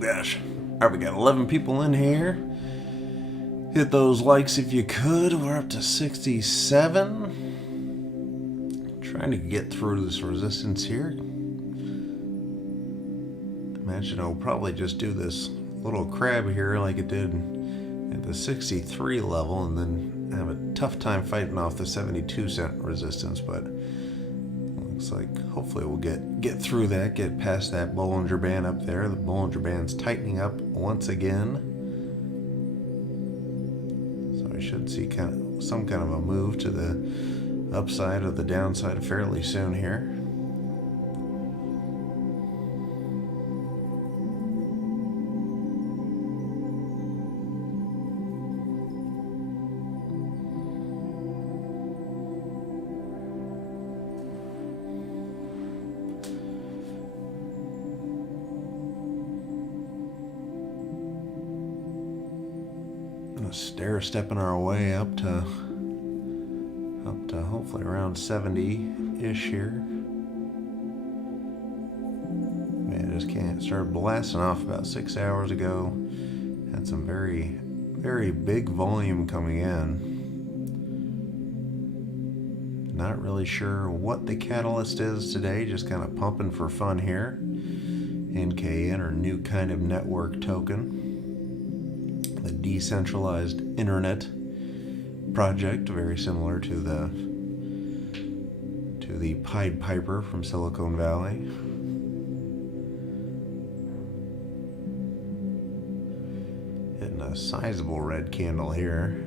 gosh. All right, we got 11 people in here. Hit those likes if you could. We're up to 67. Trying to get through this resistance here. Imagine I'll probably just do this little crab here like it did at the 63 level and then have a tough time fighting off the 72-cent resistance, but looks like hopefully we'll get through that, get past that Bollinger Band up there. The Bollinger Band's tightening up once again. So we should see some kind of a move to the upside or the downside fairly soon here. Stair stepping our way up to hopefully around 70-ish here. Man, just can't. Started blasting off about 6 hours ago. Had some very, very big volume coming in. Not really sure what the catalyst is today. Just kind of pumping for fun here. NKN, or new kind of network token. The decentralized internet project, very similar to the Pied Piper from Silicon Valley. Hitting a sizable red candle here.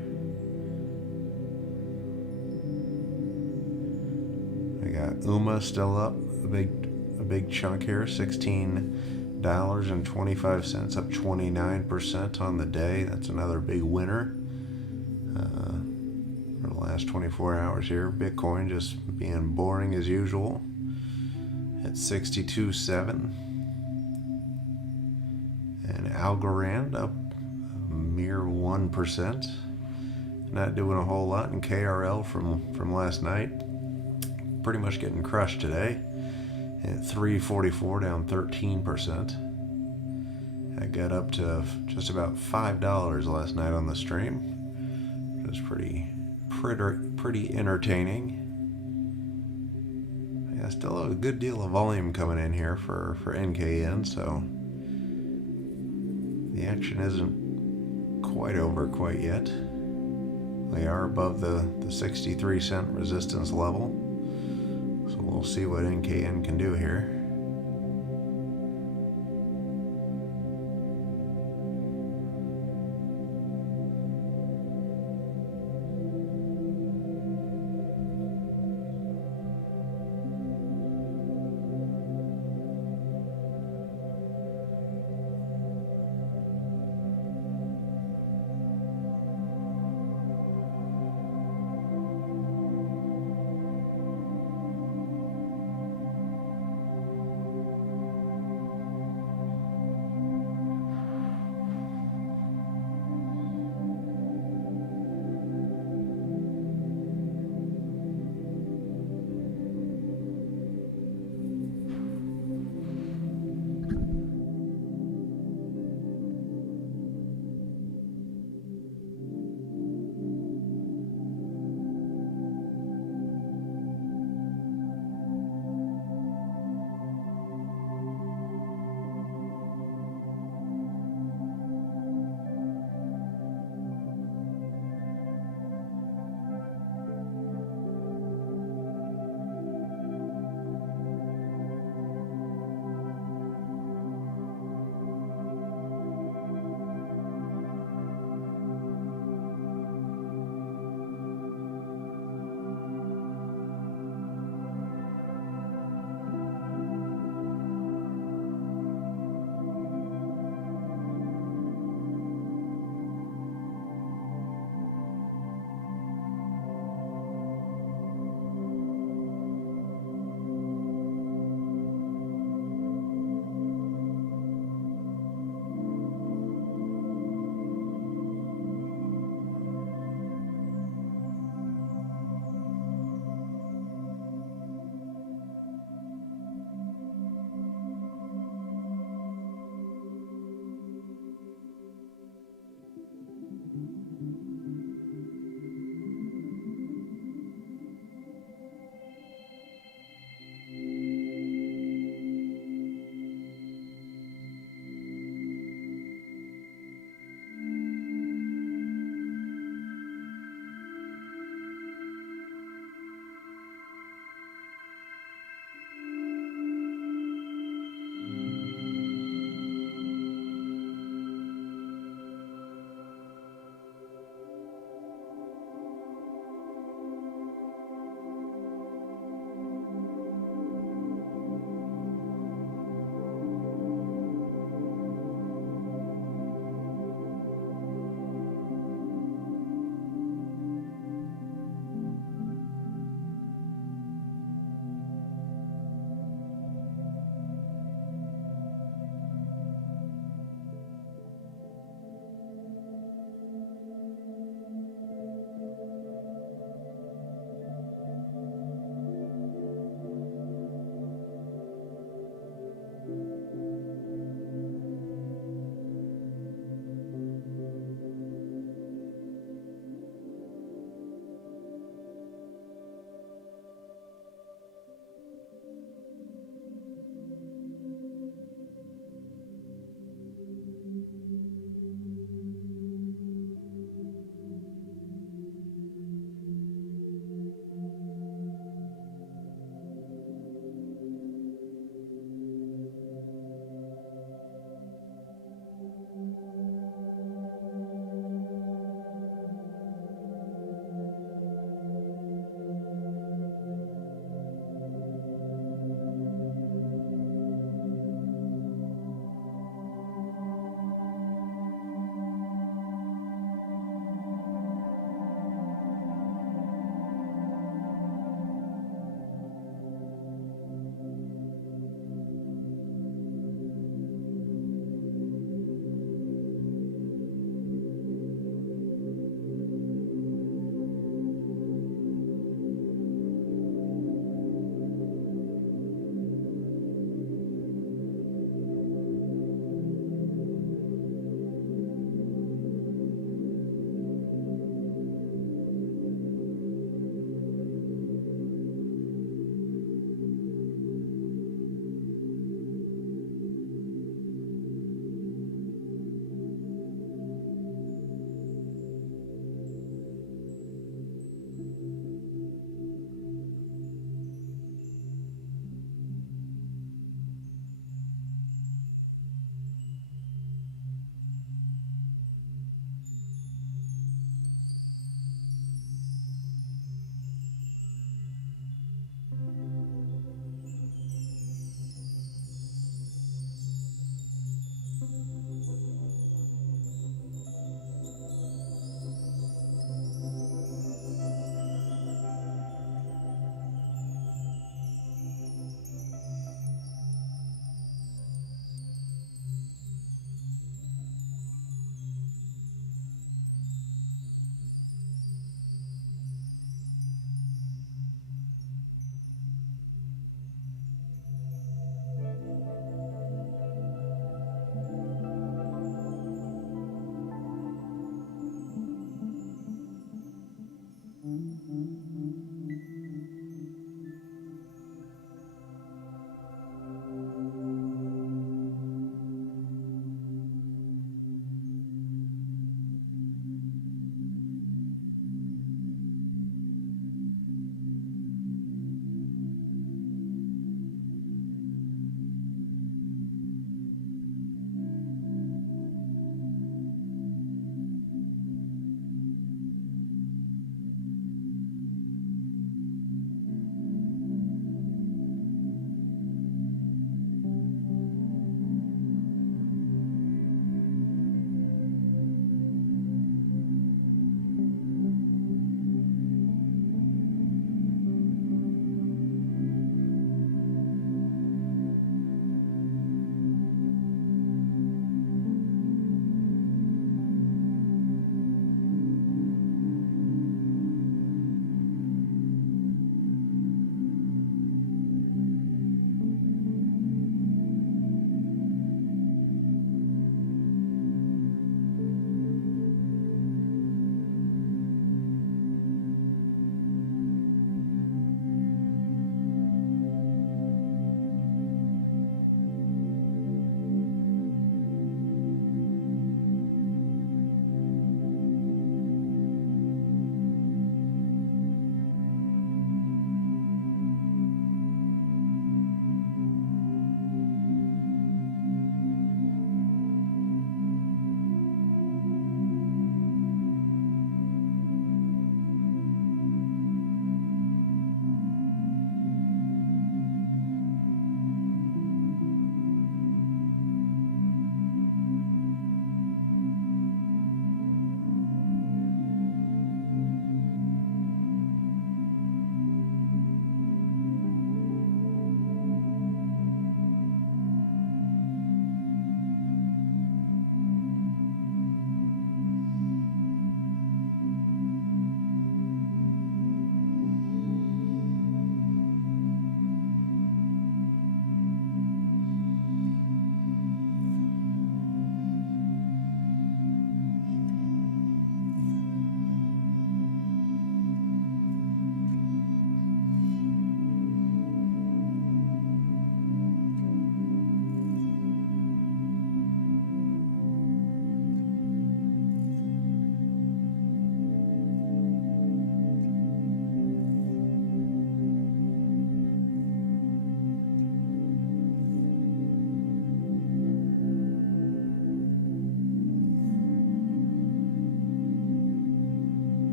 I got UMA still up, a big chunk here, $16.25, up 29% on the day. That's another big winner for the last 24 hours here. Bitcoin just being boring as usual at 62.7. And Algorand up a mere 1%. Not doing a whole lot. And KRL from last night, pretty much getting crushed today. At 344, down 13%. I got up to just about $5 last night on the stream. It was pretty entertaining. Yeah, still a good deal of volume coming in here for NKN, so the action isn't quite over quite yet. We are above the 63-cent resistance level. So we'll see what NKN can do here.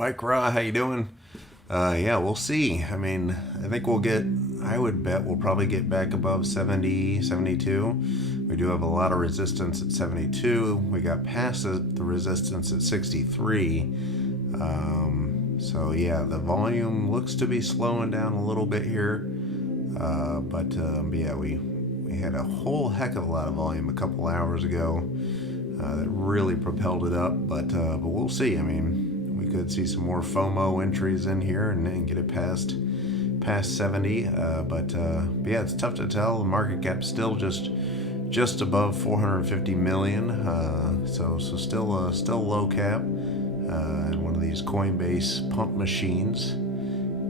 Mike Raw, how you doing? Yeah, we'll see. I mean, I think I would bet we'll probably get back above 70, 72. We do have a lot of resistance at 72. We got past the resistance at 63. So yeah, the volume looks to be slowing down a little bit here. But yeah, we had a whole heck of a lot of volume a couple hours ago that really propelled it up. But we'll see. I mean, we could see some more FOMO entries in here and get it past 70. But yeah, it's tough to tell. The market cap's still just above 450 million. So still low cap. And one of these Coinbase pump machines.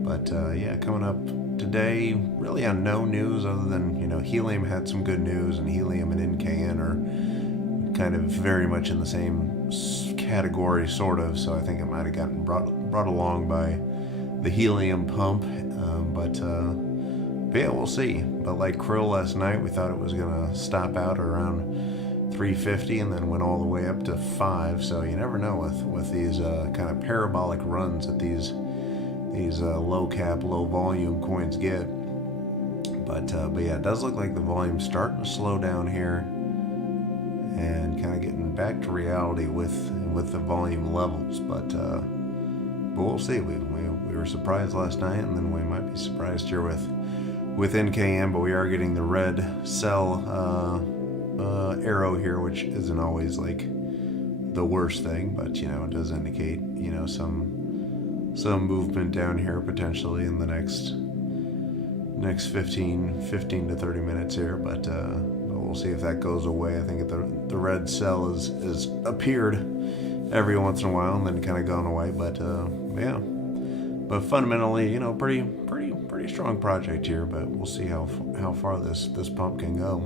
But yeah, coming up today, really on no news other than, helium had some good news, and helium and NKN are kind of very much in the same category, sort of. So I think it might have gotten brought along by the helium pump. But yeah, we'll see. But like Krill last night, we thought it was going to stop out around 350 and then went all the way up to 5. So you never know with these kind of parabolic runs that these low cap, low volume coins get. But yeah, it does look like the volume's starting to slow down here and kind of getting back to reality with the volume levels. But we'll see. We were surprised last night, and then we might be surprised here with NKN. But we are getting the red sell arrow here, which isn't always like the worst thing, but it does indicate some movement down here potentially in the next 15 to 30 minutes here. But we'll see if that goes away. I think the red cell is appeared every once in a while and then kind of gone away. But yeah, but fundamentally, pretty strong project here. But we'll see how far this pump can go.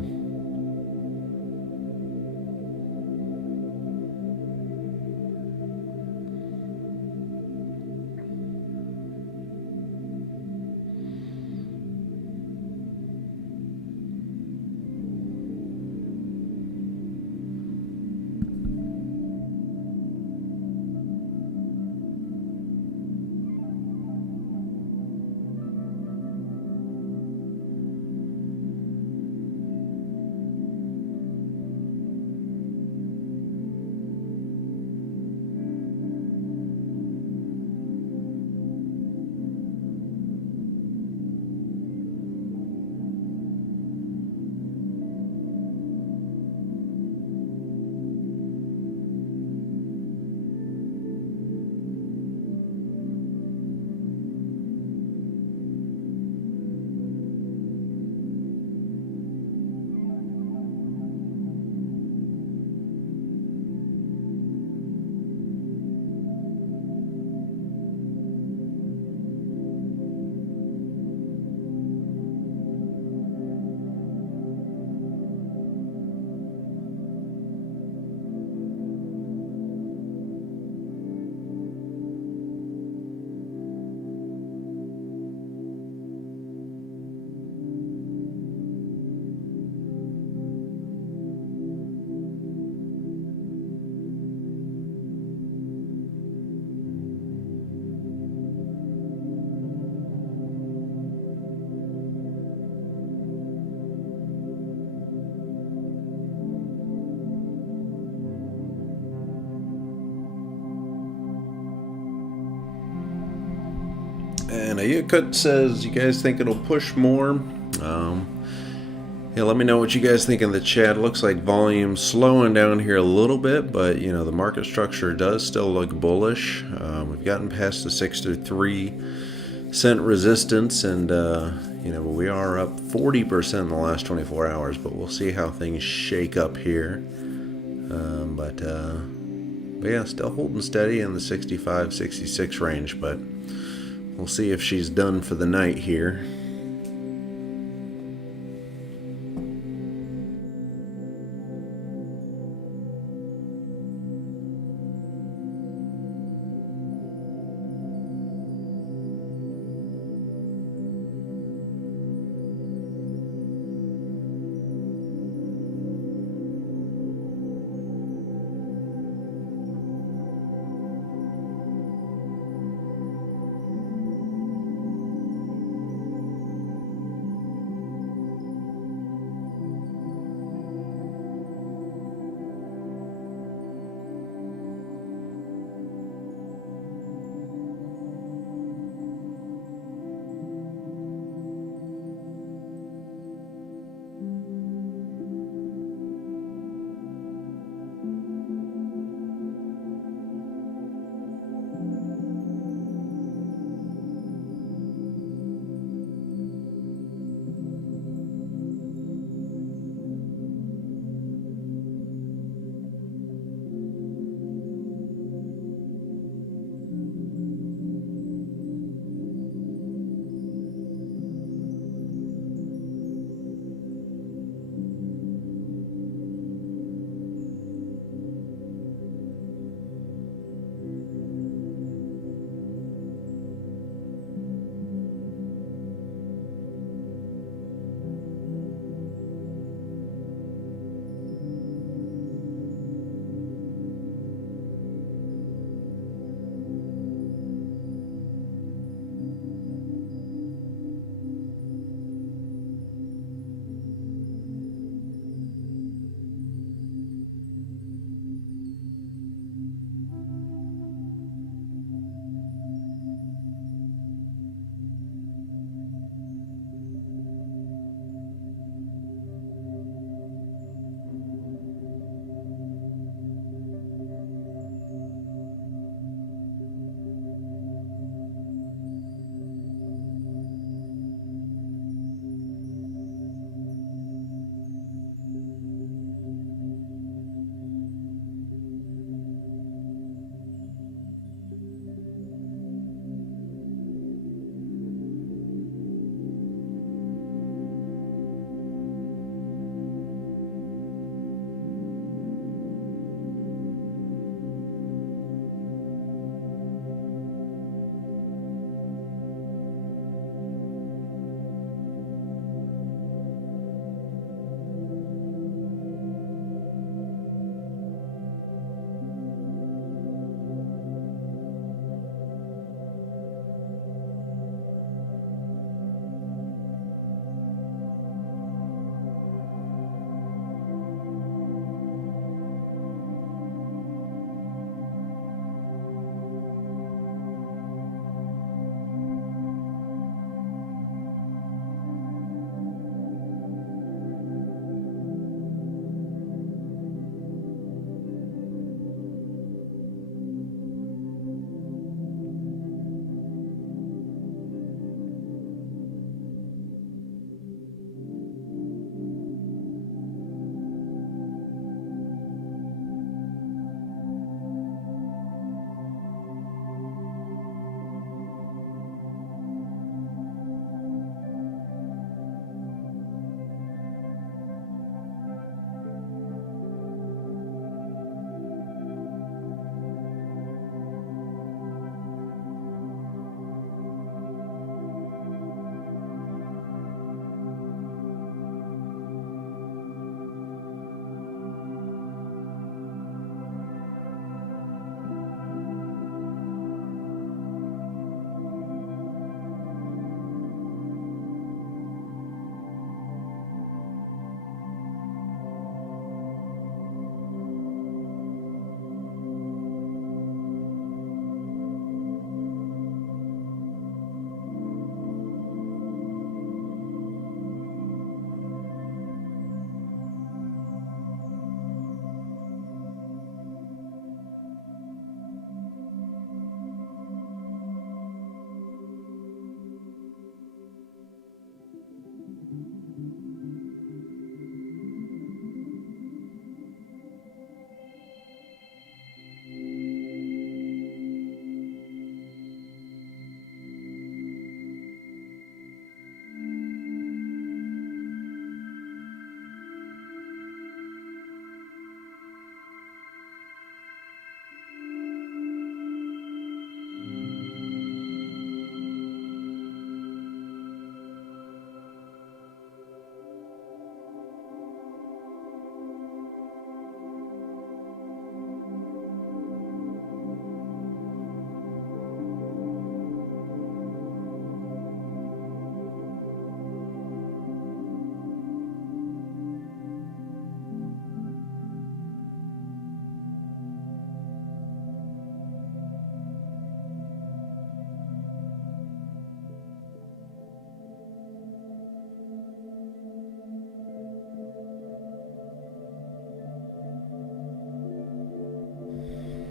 And Ayukut says, you guys think it'll push more? Yeah, let me know what you guys think in the chat. Looks like volume slowing down here a little bit, but the market structure does still look bullish. We've gotten past the 63-cent resistance, and we are up 40% in the last 24 hours. But we'll see how things shake up here. But yeah, still holding steady in the 65, 66 range. But we'll see if she's done for the night here.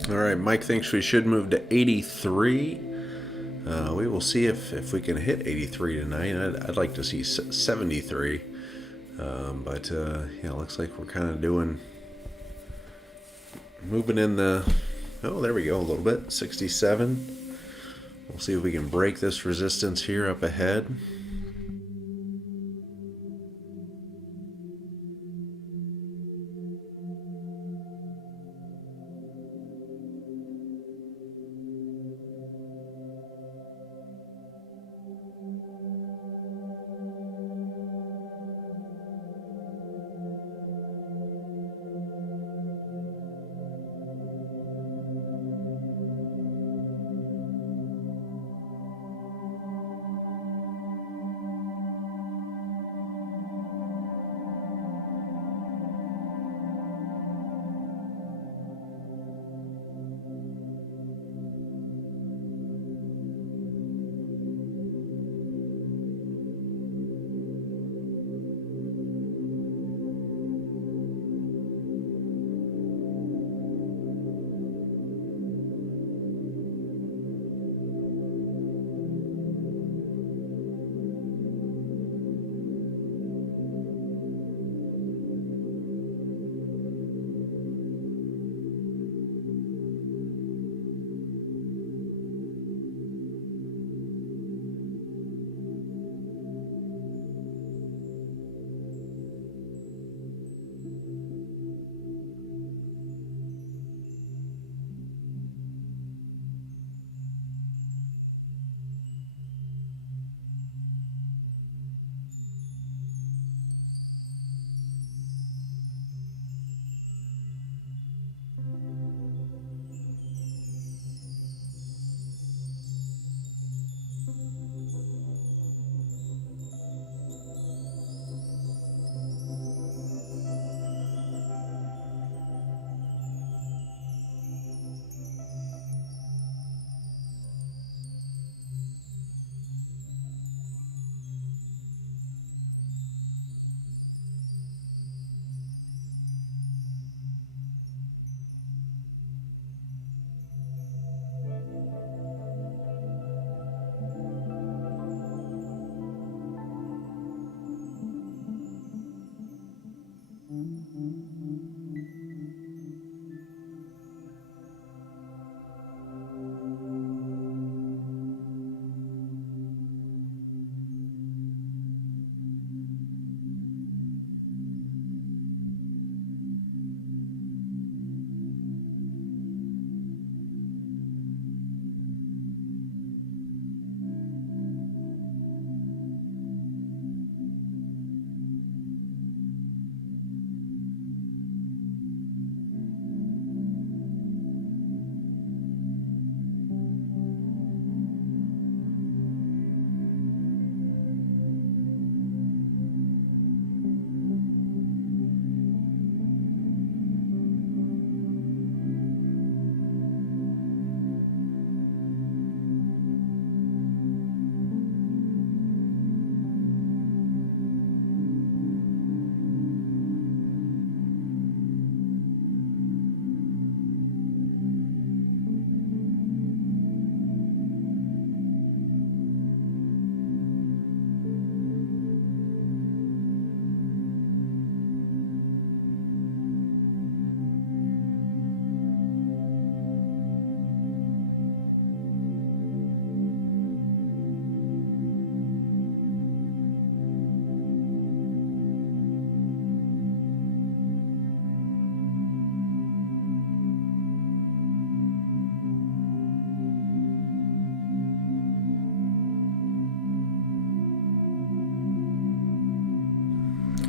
All right, Mike thinks we should move to 83. We will see if we can hit 83 tonight. I'd like to see 73. But yeah, looks like we're kind of moving in the, oh, there we go, a little bit, 67. We'll see if we can break this resistance here up ahead.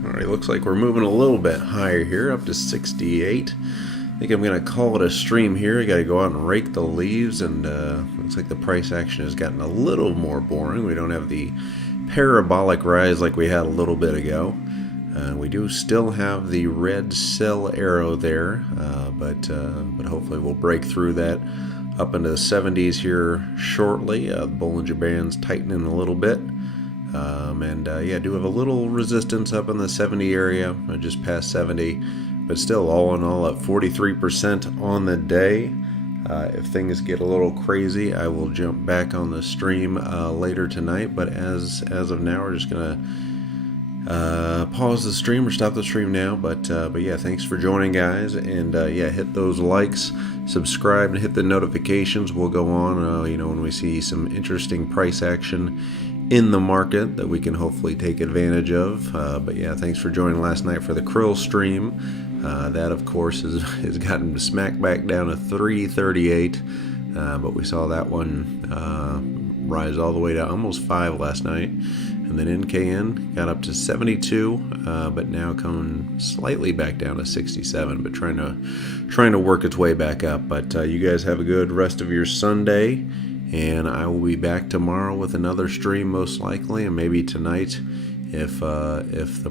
All right, looks like we're moving a little bit higher here, up to 68. I think I'm going to call it a stream here. I got to go out and rake the leaves, and looks like the price action has gotten a little more boring. We don't have the parabolic rise like we had a little bit ago. We do still have the red sell arrow there, but hopefully we'll break through that up into the 70s here shortly. The Bollinger Band's tightening a little bit. Yeah, do have a little resistance up in the 70 area, just past 70, but still all in all at 43% on the day. If things get a little crazy, I will jump back on the stream later tonight. But as of now, we're just gonna pause the stream or stop the stream now. But yeah, thanks for joining, guys, and yeah, hit those likes, subscribe, and hit the notifications. We'll go on, when we see some interesting price action in the market that we can hopefully take advantage of. But yeah, thanks for joining last night for the krill stream. That, of course, has gotten smack back down to 338, but we saw that one rise all the way to almost 5 last night. And then NKN got up to 72, but now coming slightly back down to 67, but trying to work its way back up. But you guys have a good rest of your Sunday, and I will be back tomorrow with another stream most likely, and maybe tonight if the